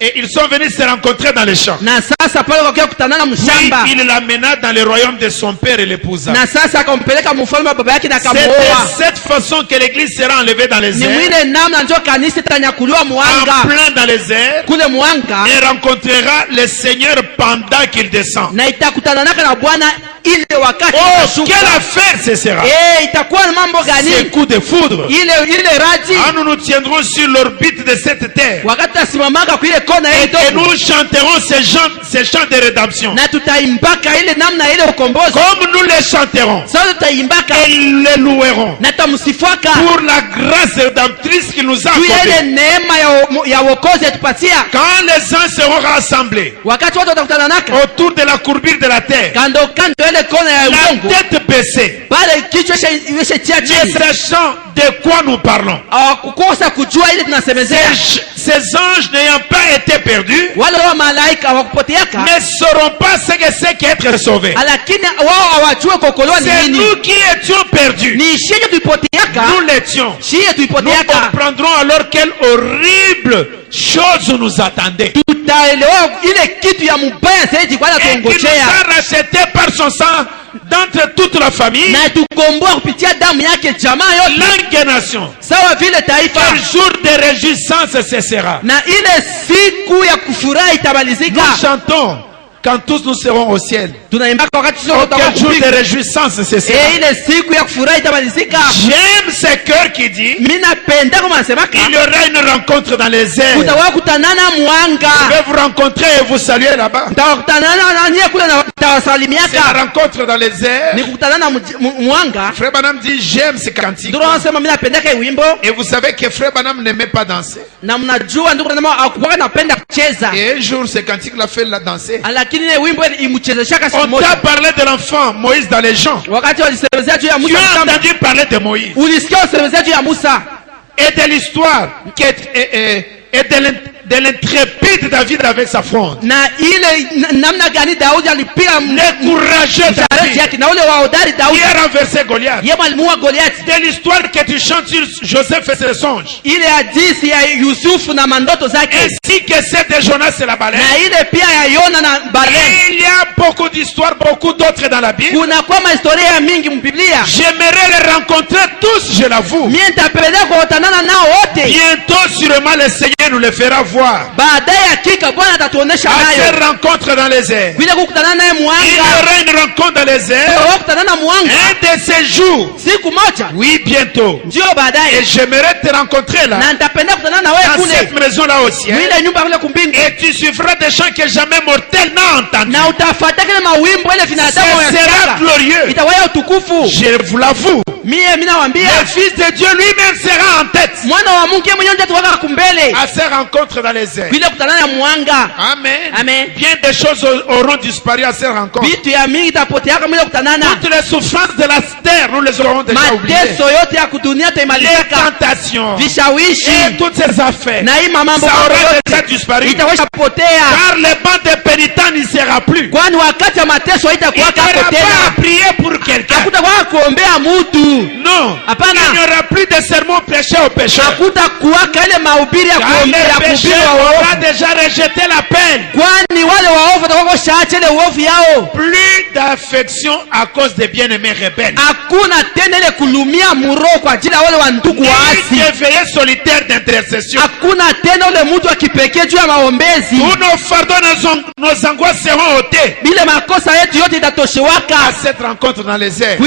se rencontrer dans les champs. Oui, il l'amena dans le royaume de son père et l'épousa. C'est de cette façon que l'église sera enlevée dans les airs, en plein dans les airs, et rencontrera le Seigneur pendant qu'il descend. Oh, quelle affaire ce sera! C'est un coup de foudre. Nous nous tiendrons sur l'orbite de cette terre. Et nous chanterons ces chants de rédemption. Comme nous les chanterons. Et les louerons. Pour la grâce rédemptrice qu'il nous a accordée. Quand les uns seront rassemblés autour de la courbure de la terre, la tête baissée, ne sachant de quoi nous parlons, ces anges n'ayant pas été perdus, ne sauront pas ce que c'est qu'être sauvés. C'est nous qui étions perdus. Nous l'étions. Nous comprendrons alors quelle horrible chose nous attendait. Et qui nous a racheté par son sang d'entre toute la famille, langue et nation. Quel jour de réjouissance ce sera. Nous chantons quand tous nous serons au ciel. Quel jour de réjouissance ce sera. J'aime ce cœur qui dit il y aura une rencontre dans les airs. Je vais vous rencontrer et vous saluer là-bas. C'est la rencontre dans les airs. Frère Branham dit j'aime ce cantique. Et vous savez que Frère Branham n'aimait pas danser. Et un jour ce cantique l'a fait la danser. On t'a parlé de l'enfant Moïse dans les gens. Tu as entendu parler de Moïse et de l'histoire et de l'intrépide David avec sa fronde. Le courageux David qui a renversé Goliath. De l'histoire que tu chantes sur Joseph et ses songes. Ainsi que celle de Jonas et la baleine. Il y a beaucoup d'histoires, beaucoup d'autres dans la Bible. J'aimerais les rencontrer tous, je l'avoue. Bientôt, sûrement, le Seigneur nous les fera voir. À ces rencontres dans les airs. Il y aura une rencontre dans les airs. Un de ces jours. Oui, bientôt. Et j'aimerais te rencontrer là. Dans cette maison là au ciel. Et tu suivras des chants que jamais mortel n'a entendu. Ce sera glorieux. Je vous l'avoue. Le Fils de Dieu lui-même sera en tête à ces rencontres dans les airs. Amen. Amen. Bien des choses auront disparu à ces rencontres. Toutes les souffrances de la terre, nous les aurons déjà oubliées. Les tentations et toutes ces affaires, ça aura déjà disparu. Car le banc de pénitents n'y sera plus. Il n'y aura pas à prier pour quelqu'un. Non. Il n'y aura plus de sermons prêchés aux pécheurs. Car les pécheurs auront déjà rejeté la peine. Plus d'affection à cause des bien-aimés rebelles. Plus de veillées solitaires d'intercession. Tous nos fardeaux, nos angoisses seront ôtées à cette rencontre dans les airs.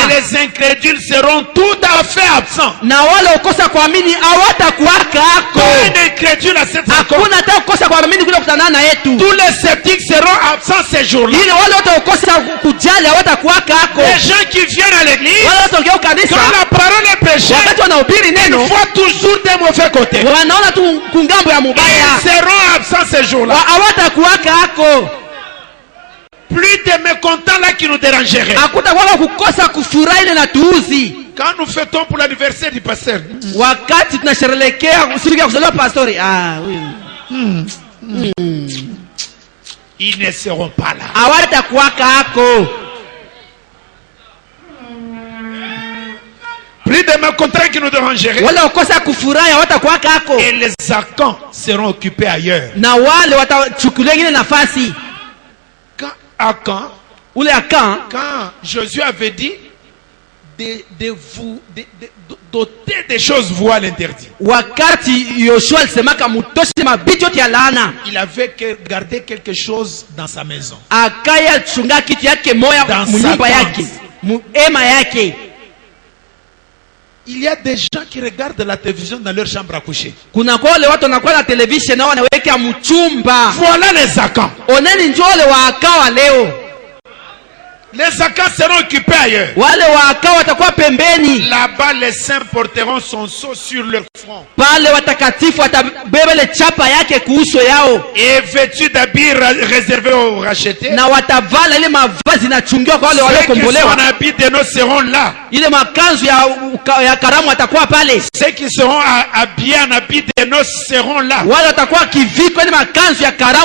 Et les incrédules seront tout à fait absents. Un incrédule à cette rencontre. Tous les sceptiques seront absents ces jours-là. Les gens qui viennent à l'église, quand la parole est prêchée, ils voient toujours des mauvais côtés. Ils seront absents ces jours-là. Plus de mécontents là qui nous dérangeraient. Quand nous fêtons pour l'anniversaire du pasteur, ils ne seront pas là. Plus de mécontents qui nous dérangeraient. Et les acants seront occupés ailleurs. Quand Josué avait dit de vous doter des choses voient l'interdit. Il avait que garder quelque chose dans sa maison. Dans sa tente. Il y a des gens qui regardent la télévision dans leur chambre à coucher. Voilà les acants. Les acants seront occupés ailleurs. Là-bas, les saints porteront son sceau sur leur front. Et vêtus d'habits réservés aux rachetés. Ceux qui sont en habits de noces seront là. Ceux qui seront habillés en habits de noces seront là.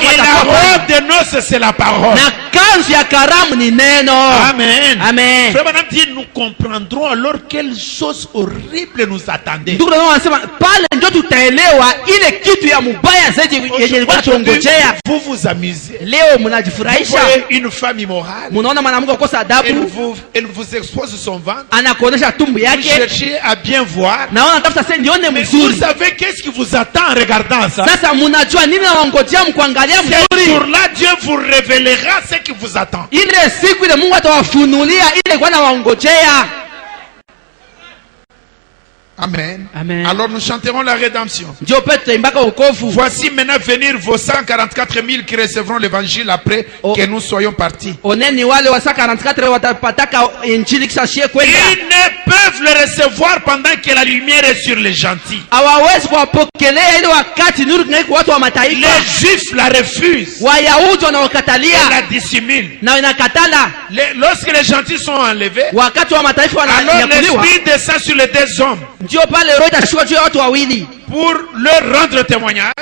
Et la robe de noces, c'est la parole. Amen. Amen. Frère Branham dit, nous comprendrons alors quelles choses horribles nous attendaient. Vous vous amusez. Vous voyez une femme immorale. Elle vous expose son ventre. Vous cherchez à bien voir. Mais vous savez qu'est-ce qui vous attend en regardant ça? Ce jour-là, Dieu vous révélera ce qui vous attend. Amen. Amen. Alors nous chanterons la rédemption. Voici maintenant venir vos 144 000 qui recevront l'évangile après que nous soyons partis. Ils ne peuvent le recevoir pendant que la lumière est sur les gentils. Les juifs la refusent. Et la dissimulent. Lorsque les gentils sont enlevés, alors l'esprit descend sur les deux hommes pour leur rendre témoignage.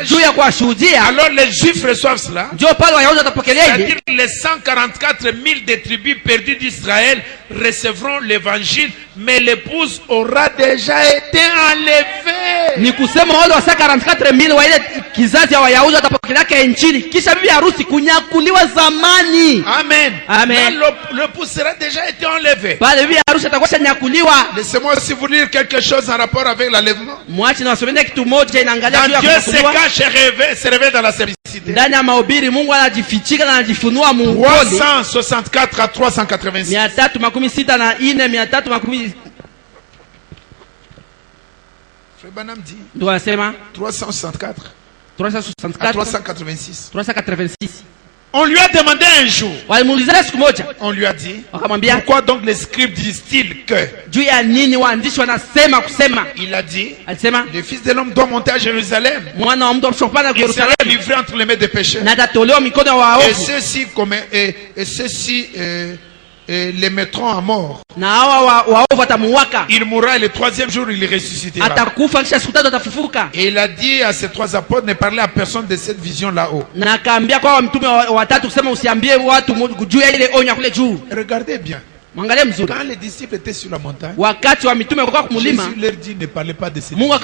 Alors les juifs reçoivent cela. C'est-à-dire les 144 000 des tribus perdues d'Israël recevront l'évangile, mais l'épouse aura déjà été enlevée. Amen. Amen. L'épouse sera déjà été enlevée. Laissez-moi aussi vous lire quelque chose en rapport avec l'enlèvement. Dieu se cache et se révèle dans la simplicité. 364 à 386. Frère Branham dit 364 à 386. On lui a demandé un jour. On lui a dit, pourquoi donc les scribes disent-ils que? Il a dit, le Fils de l'homme doit monter à Jérusalem. Il sera livré entre les mains des pécheurs. Et ceux-ci les mettront à mort. Il mourra et le troisième jour il ressuscitera. Et il a dit à ses 3 apôtres, ne parlez à personne de cette vision là-haut. Regardez bien. Quand les disciples étaient sur la montagne, Jésus leur dit ne parlez pas de cette vision.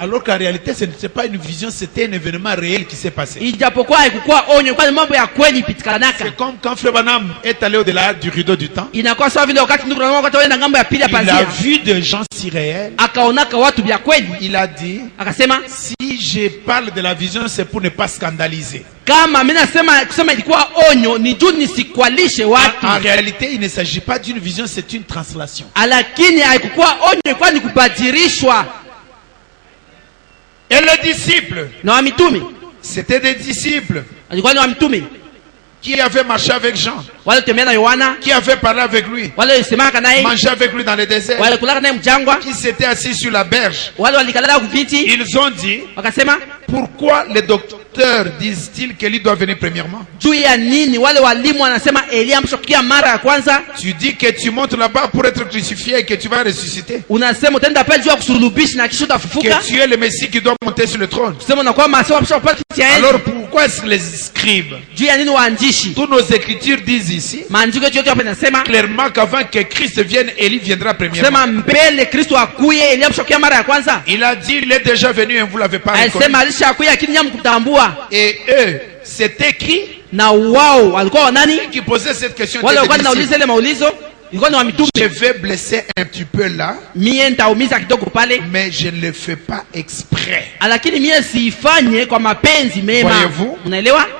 Alors qu'en réalité ce n'était pas une vision, c'était un événement réel qui s'est passé. C'est comme quand Frère Branham est allé au-delà du rideau du temps. Il a vu des gens si réels. Il a dit, si je parle de la vision, c'est pour ne pas scandaliser. En réalité, il ne s'agit pas d'une vision, c'est une translation. Et les disciples, c'était des disciples qui avaient marché avec Jean, qui avaient parlé avec lui, mangé avec lui dans le désert, qui s'étaient assis sur la berge. Ils ont dit, pourquoi les docteurs disent-ils qu'Élie doit venir premièrement? Tu dis que tu montes là-bas pour être crucifié et que tu vas ressusciter, que tu es le Messie qui doit monter sur le trône. Alors pourquoi est-ce que les scribes, toutes nos écritures disent ici clairement qu'avant que Christ vienne, Élie viendra premièrement. Il a dit, il est déjà venu et vous ne l'avez pas reconnu. Et eux, c'était qui qui posait cette question? Je vais blesser un petit peu là, mais je ne le fais pas exprès. Voyez-vous,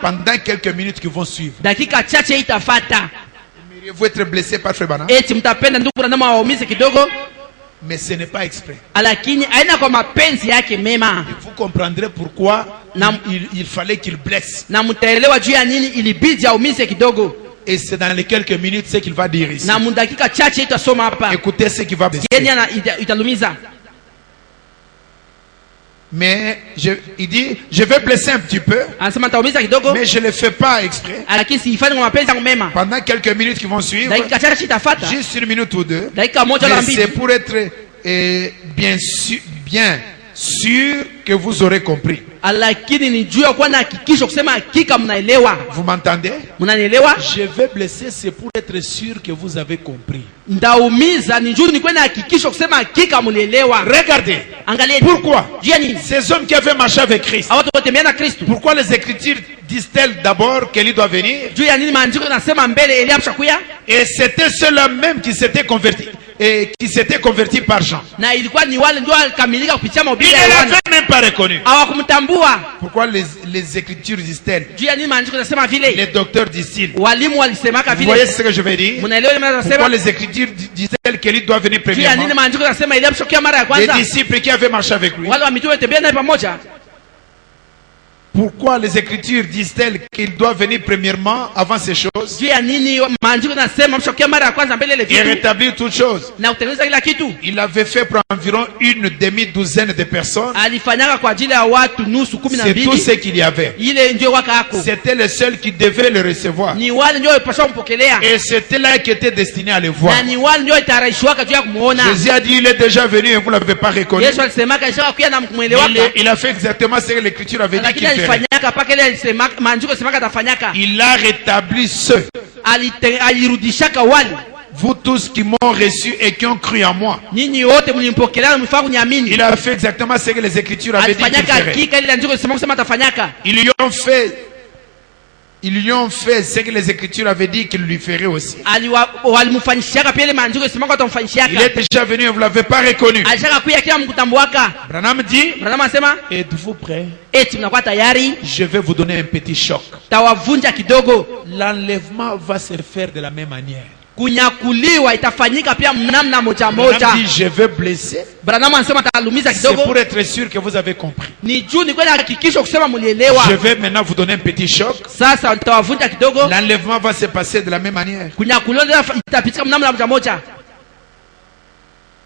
pendant quelques minutes qui vont suivre, aimeriez-vous être blessé par Frère Branham? Mais ce n'est pas exprès. Vous comprendrez pourquoi il fallait qu'il blesse. Et c'est dans les quelques minutes ce qu'il va dire ici. Écoutez ce qu'il va blesser. Mais il dit, je vais blesser un petit peu, mais je ne le fais pas exprès. Pendant quelques minutes qui vont suivre, juste une minute ou deux, mais c'est pour être bien sûr que vous aurez compris. Vous m'entendez? Je vais blesser, c'est pour être sûr que vous avez compris. Regardez. Pourquoi ces hommes qui avaient marché avec Christ, pourquoi les Écritures disent-elles d'abord qu'Élie doit venir? Et c'était ceux-là même qui s'étaient convertis. Et qui s'était converti par Jean. Il ne l'avait même pas reconnu. Pourquoi les Écritures disent-elles? Les docteurs disent-ils? Vous voyez ce que je veux dire? Pourquoi les Écritures disent-elles qu'Élie doit venir premièrement? Les disciples qui avaient marché avec lui. Pourquoi les Écritures disent-elles qu'il doit venir premièrement avant ces choses et rétablir toutes choses? Il avait fait pour environ une demi-douzaine de personnes. C'est tout ce qu'il y avait. C'était le seul qui devait le recevoir. Et c'était là qui était destiné à le voir. Jésus a dit, il est déjà venu et vous ne l'avez pas reconnu. Il a fait exactement ce que l'Écriture avait dit qu'il ferait. Il a rétabli ceux, vous tous qui m'ont reçu et qui ont cru en moi. Il a fait exactement ce que les Écritures avaient dit qu'il ferait. Ils lui ont fait ce que les Écritures avaient dit qu'il lui ferait aussi. Il est déjà venu et vous ne l'avez pas reconnu. Branham dit, êtes-vous prêts? Je vais vous donner un petit choc. L'enlèvement va se faire de la même manière. kunyakuliwa itafanyika pia namna moja moja. Dit, je veux blesser. Branham anasema talumiza C'est kidogo. pour être sûr que vous avez compris. Ni juu ni kweli hakikisho kusema mulielewa. Je vais maintenant vous donner un petit choc. Sasa nitawavunja kidogo. L'enlèvement va se passer de la même manière. Kunyakuliwa itapitika namna moja moja.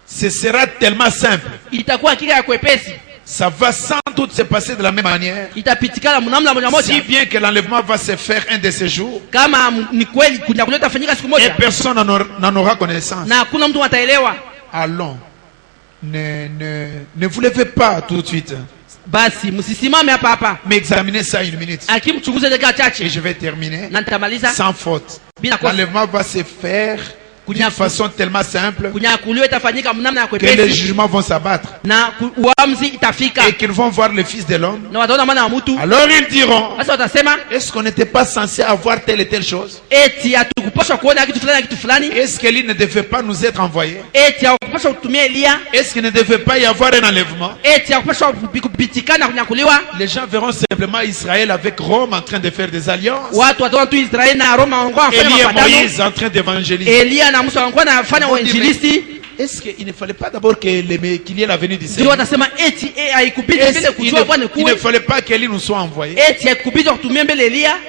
Ce sera tellement simple. Itakuwa hakika ya kwepesi. Ça va sans doute se passer de la même manière. Itapitika namna moja moja. Si bien que l'enlèvement va se faire un de ces jours. Kama ni kweli kunyakuliwa itafanyika siku moja. Et personne n'en aura connaissance. Na hakuna mtu ataelewa. Allons. Ne vous levez pas tout de suite. Basi msisimame hapa hapa. Mais examinez ça une minute. Akimchunguze dakika chache. Et je vais terminer. Na nitamaliza sans faute. L'enlèvement va se faire d'une façon tellement simple que les jugements vont s'abattre et qu'ils vont voir le Fils de l'homme. Alors ils diront, est-ce qu'on n'était pas censé avoir telle et telle chose? Est-ce qu'Élie ne devait pas nous être envoyé? Est-ce qu'il ne devait pas y avoir un enlèvement? Les gens verront simplement Israël avec Rome en train de faire des alliances. Élie et Moïse en train d'évangéliser. Est-ce qu'il ne fallait pas d'abord qu'il y ait la venue du Seigneur? Il ne fallait pas qu'Élie nous soit envoyé?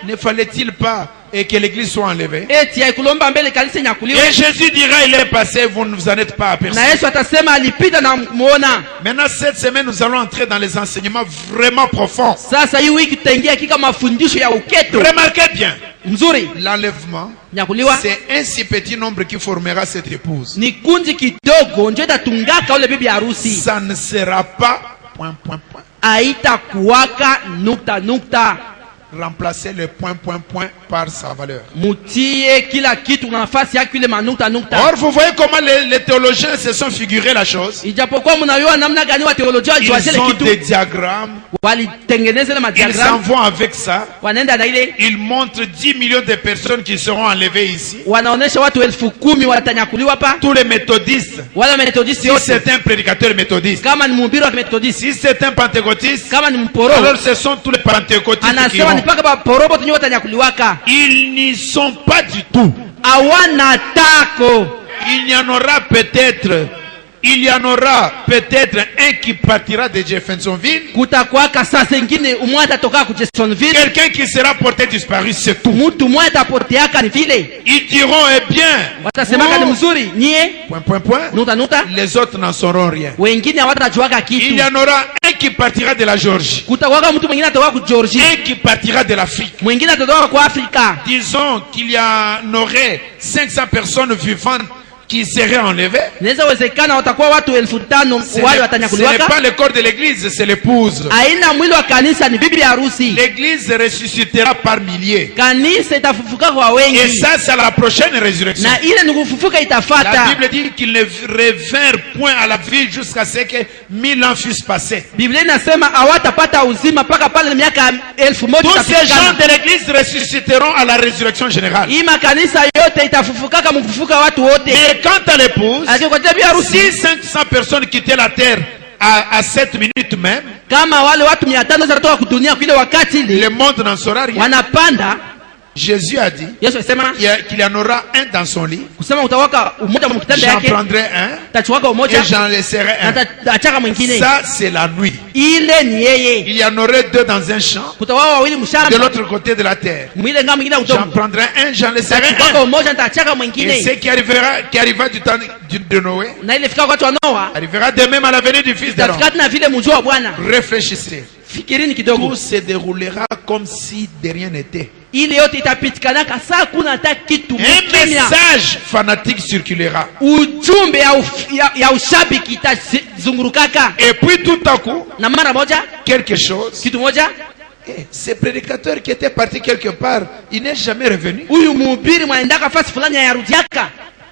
Ne fallait-il pas que l'église soit enlevée? Et Jésus dira, il est passé, vous ne vous en êtes pas aperçu. Maintenant, cette semaine, nous allons entrer dans les enseignements vraiment profonds. Remarquez bien. L'enlèvement, c'est un si petit nombre qui formera cette épouse. Ça ne sera pas ... Remplacer le ... par sa valeur. Or, vous voyez comment les théologiens se sont figurés la chose. Ils ont des diagrammes. Ils s'en vont avec ça. Ils montrent 10 millions de personnes qui seront enlevées ici. Tous les méthodistes. Si c'est un prédicateur méthodiste. Si c'est un pentecôtiste. Alors ce sont tous les pentecôtistes qui vont. Ils n'y sont pas du tout. Il y en aura peut-être un qui partira de Jeffersonville. Quelqu'un qui sera porté disparu, c'est tout. Ils diront, eh bien, les autres n'en sauront rien. Il y en aura un qui partira de la Géorgie. Un qui partira de l'Afrique. Disons qu'il y en aurait 500 personnes vivantes qui seraient enlevés. Ce n'est pas le corps de l'église, c'est l'épouse. L'église ressuscitera par milliers. Et ça, c'est la prochaine résurrection. La Bible dit qu'ils ne revinrent point à la vie jusqu'à ce que 1000 ans fussent passés. Tous ces gens de l'église ressusciteront à la résurrection générale. Et quant à l'épouse, si 500 personnes quittaient la terre à 7 minutes même, le monde n'en saura rien. Jésus a dit qu'il y en aura un dans son lit. J'en prendrai un et j'en laisserai un. Ça, c'est la nuit. Il y en aurait deux dans un champ de l'autre côté de la terre. J'en prendrai un, j'en laisserai un. Et ce qui arriva du temps de Noé arrivera de même à la venue du Fils de l'homme. Réfléchissez. Tout se déroulera comme si de rien n'était. Un message fanatique circulera. Et puis tout à coup, quelque chose. Ce prédicateur qui était parti quelque part, il n'est jamais revenu.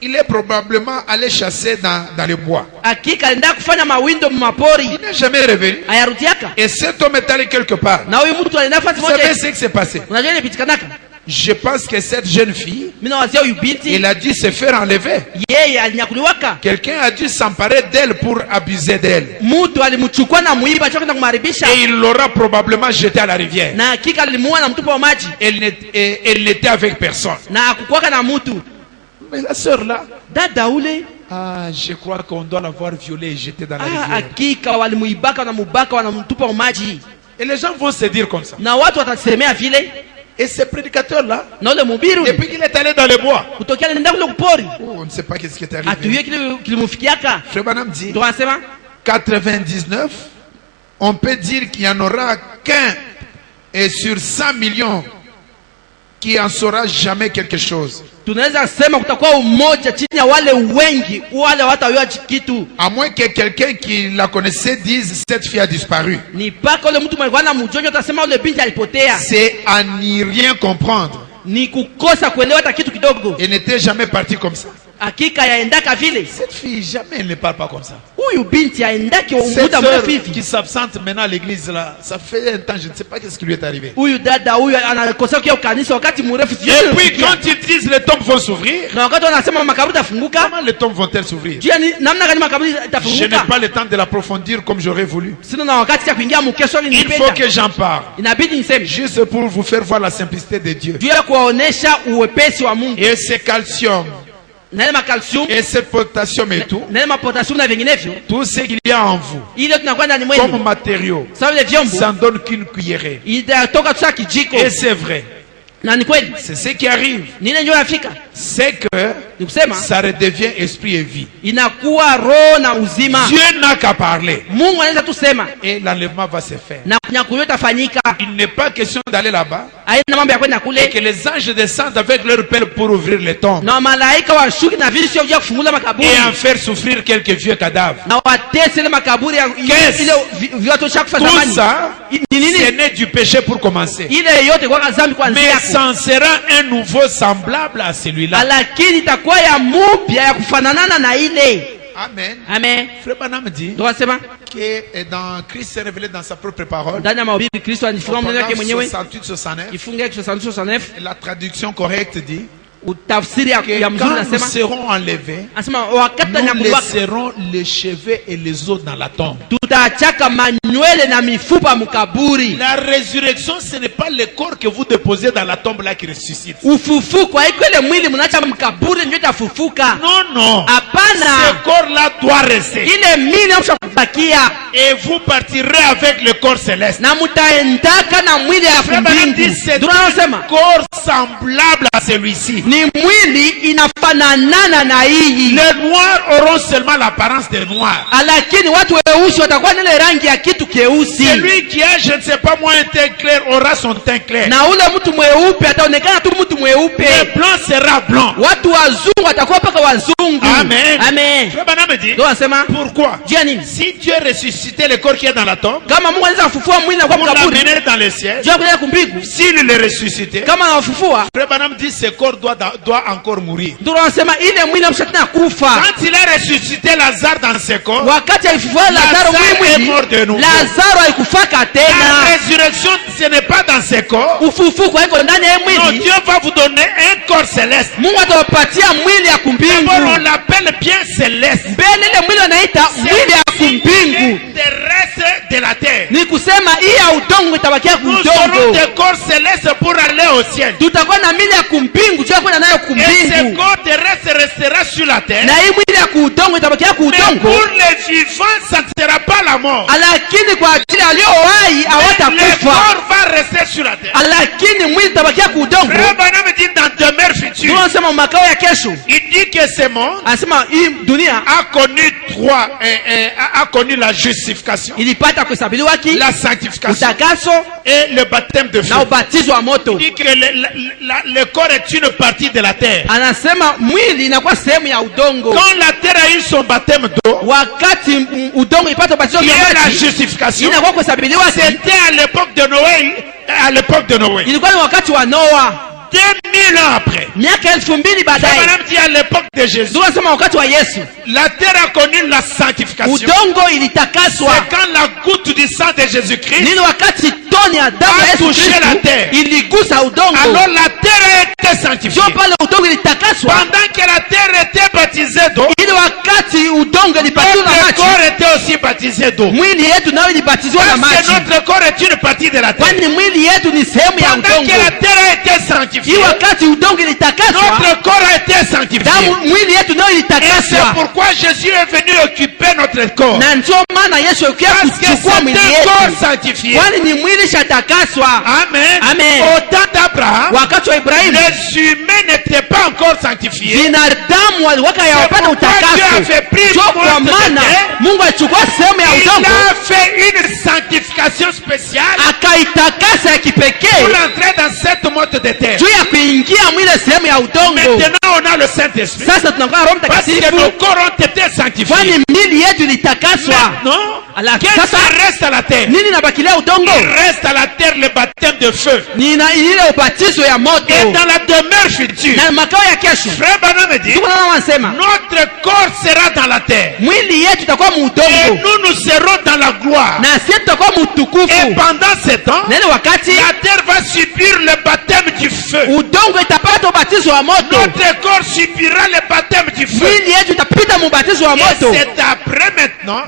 Il est probablement allé chasser dans le bois. Il n'est jamais revenu. Et cet homme est allé quelque part. Vous savez ce qui s'est passé? Je pense que cette jeune fille, elle a dû se faire enlever. Quelqu'un a dû s'emparer d'elle pour abuser d'elle. Et il l'aura probablement jetée à la rivière. Elle n'était avec personne. mais la sœur là, dada ule, ah, je crois qu'on doit l'avoir violée et jetée dans la rivière. Hakika walimuibaka na mubaka wanamtupa maji. Et les gens vont se dire comme ça. Na watu watasemea vile. Et ce prédicateur là, depuis qu'il est allé dans le bois, on ne sait pas qu'est-ce qui est arrivé. Frère Branham dit 99, on peut dire qu'il n'y en aura qu'un et sur 100 millions qui en saura jamais quelque chose. À moins que quelqu'un qui la connaissait dise cette fille a disparu. C'est à n'y rien comprendre. Elle n'était jamais partie comme ça. Cette fille, jamais elle ne parle pas comme ça. Cette sœur qui s'absente maintenant à l'église là, ça fait un temps, je ne sais pas qu'est-ce qui lui est arrivé. Et puis quand ils disent les tombes vont s'ouvrir, comment les tombes vont-elles s'ouvrir? Je n'ai pas le temps de l'approfondir comme j'aurais voulu. Il faut que j'en parle. Juste pour vous faire voir la simplicité de Dieu. Et ce calcium. Et cette potassium et tout ce qu'il y a en vous comme matériaux, ça ne donne qu'une cuillerée. Et c'est vrai. C'est ce qui arrive. C'est que ça redevient esprit et vie. Dieu n'a qu'à parler. Et l'enlèvement va se faire. Il n'est pas question d'aller là-bas et que les anges descendent avec leur pelle pour ouvrir les tombes et en faire souffrir quelques vieux cadavres. Tout ça, c'est né du péché pour commencer. Mais ça sera un nouveau semblable à celui-là. Amen. Amen. Frère Branham dit que dans Christ s'est révélé dans sa propre parole. 68-69. La traduction correcte dit que quand nous serons enlevés, nous laisserons les cheveux et les os dans la tombe. La résurrection, ce n'est pas le corps que vous déposez dans la tombe là qui ressuscite. Non, non. Ce corps-là doit rester. Et vous partirez avec le corps céleste. C'est un corps semblable à celui-ci. Les noirs auront seulement l'apparence des noirs. Celui qui a, je ne sais pas moi, un teint clair aura son teint clair. Le blanc sera blanc. Amen. Amen. Pourquoi? Si Dieu ressuscitait le corps qui est dans la tombe, pour l'amener dans le ciel, s'il le ressuscitait, Frère Branham dit ce corps doit encore mourir. Quand il a ressuscité Lazare dans ce corps, Lazare est mort de nouveau. La résurrection, ce n'est pas dans ce corps. Non, Dieu va vous donner un corps céleste. D'abord, on l'appelle bien céleste. C'est des restes de la terre. Nous aurons des corps célestes pour aller au ciel. Et ce corps terrestre restera sur la terre. Mais pour les vivants, ça ne sera pas la mort. Le corps va rester sur la terre. Frère Branham dit dans demeure future, il dit que ce monde a connu la justification, la sanctification et le baptême de feu. Il dit que le corps est une partie de la terre. Quand la terre a eu son baptême d'eau, qui est la justification, c'était à l'époque de Noé. À l'époque de Noé. 2000 ans après. Abraham dit à l'époque de Jésus, la terre a connu la sanctification. C'est quand la goutte du sang de Jésus-Christ a touché la terre. Alors la terre a été était sanctifié. Pendant que la terre était baptisée d'eau, notre corps était aussi baptisé d'eau. Parce que notre corps est une partie de la terre. Pendant que la terre a été sanctifiée, notre corps a été sanctifié. Et c'est pourquoi Jésus est venu occuper notre corps. Parce que c'est un corps sanctifié. Amen. Amen. Au temps d'Abraham, les humains n'étaient pas encore sanctifiés. C'est pourquoi Dieu a fait pris il a fait une sanctification spéciale pour entrer dans cette motte de terre. Maintenant on a le Saint-Esprit parce que nos corps ont été sanctifiés. Maintenant, qu'est-ce qui reste à la terre? Il reste à la terre le baptême de feu. Et dans la demeure future, Frère Branham dit, notre corps sera dans la terre. Et nous serons dans la gloire. Et pendant ce temps, la terre va subir le baptême du feu. Notre corps subira le baptême du feu. Et c'est après maintenant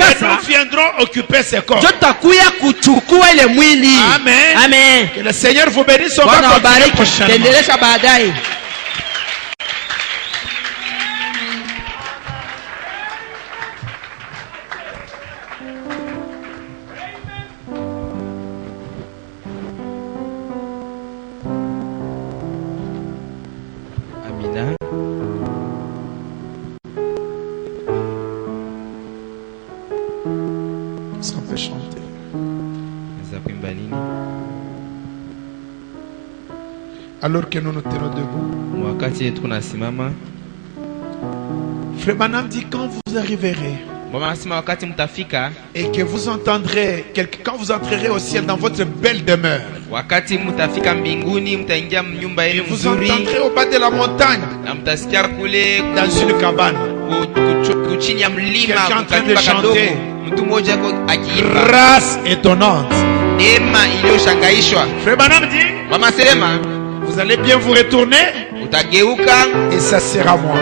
que nous viendrons occuper ce corps. Amen. Amen. Que le Seigneur vous bénisse. On va continuer prochainement. Est-ce qu'on peut chanter? Alors que nous nous tenons debout, Frère Branham dit quand vous arriverez et que vous entendrez, quand vous entrerez au ciel dans votre belle demeure, et vous entendrez au bas de la montagne, dans une cabane, quelqu'un en train de chanter grâce étonnante. Frère Branham dit, vous allez bien vous retourner et ça sera moi.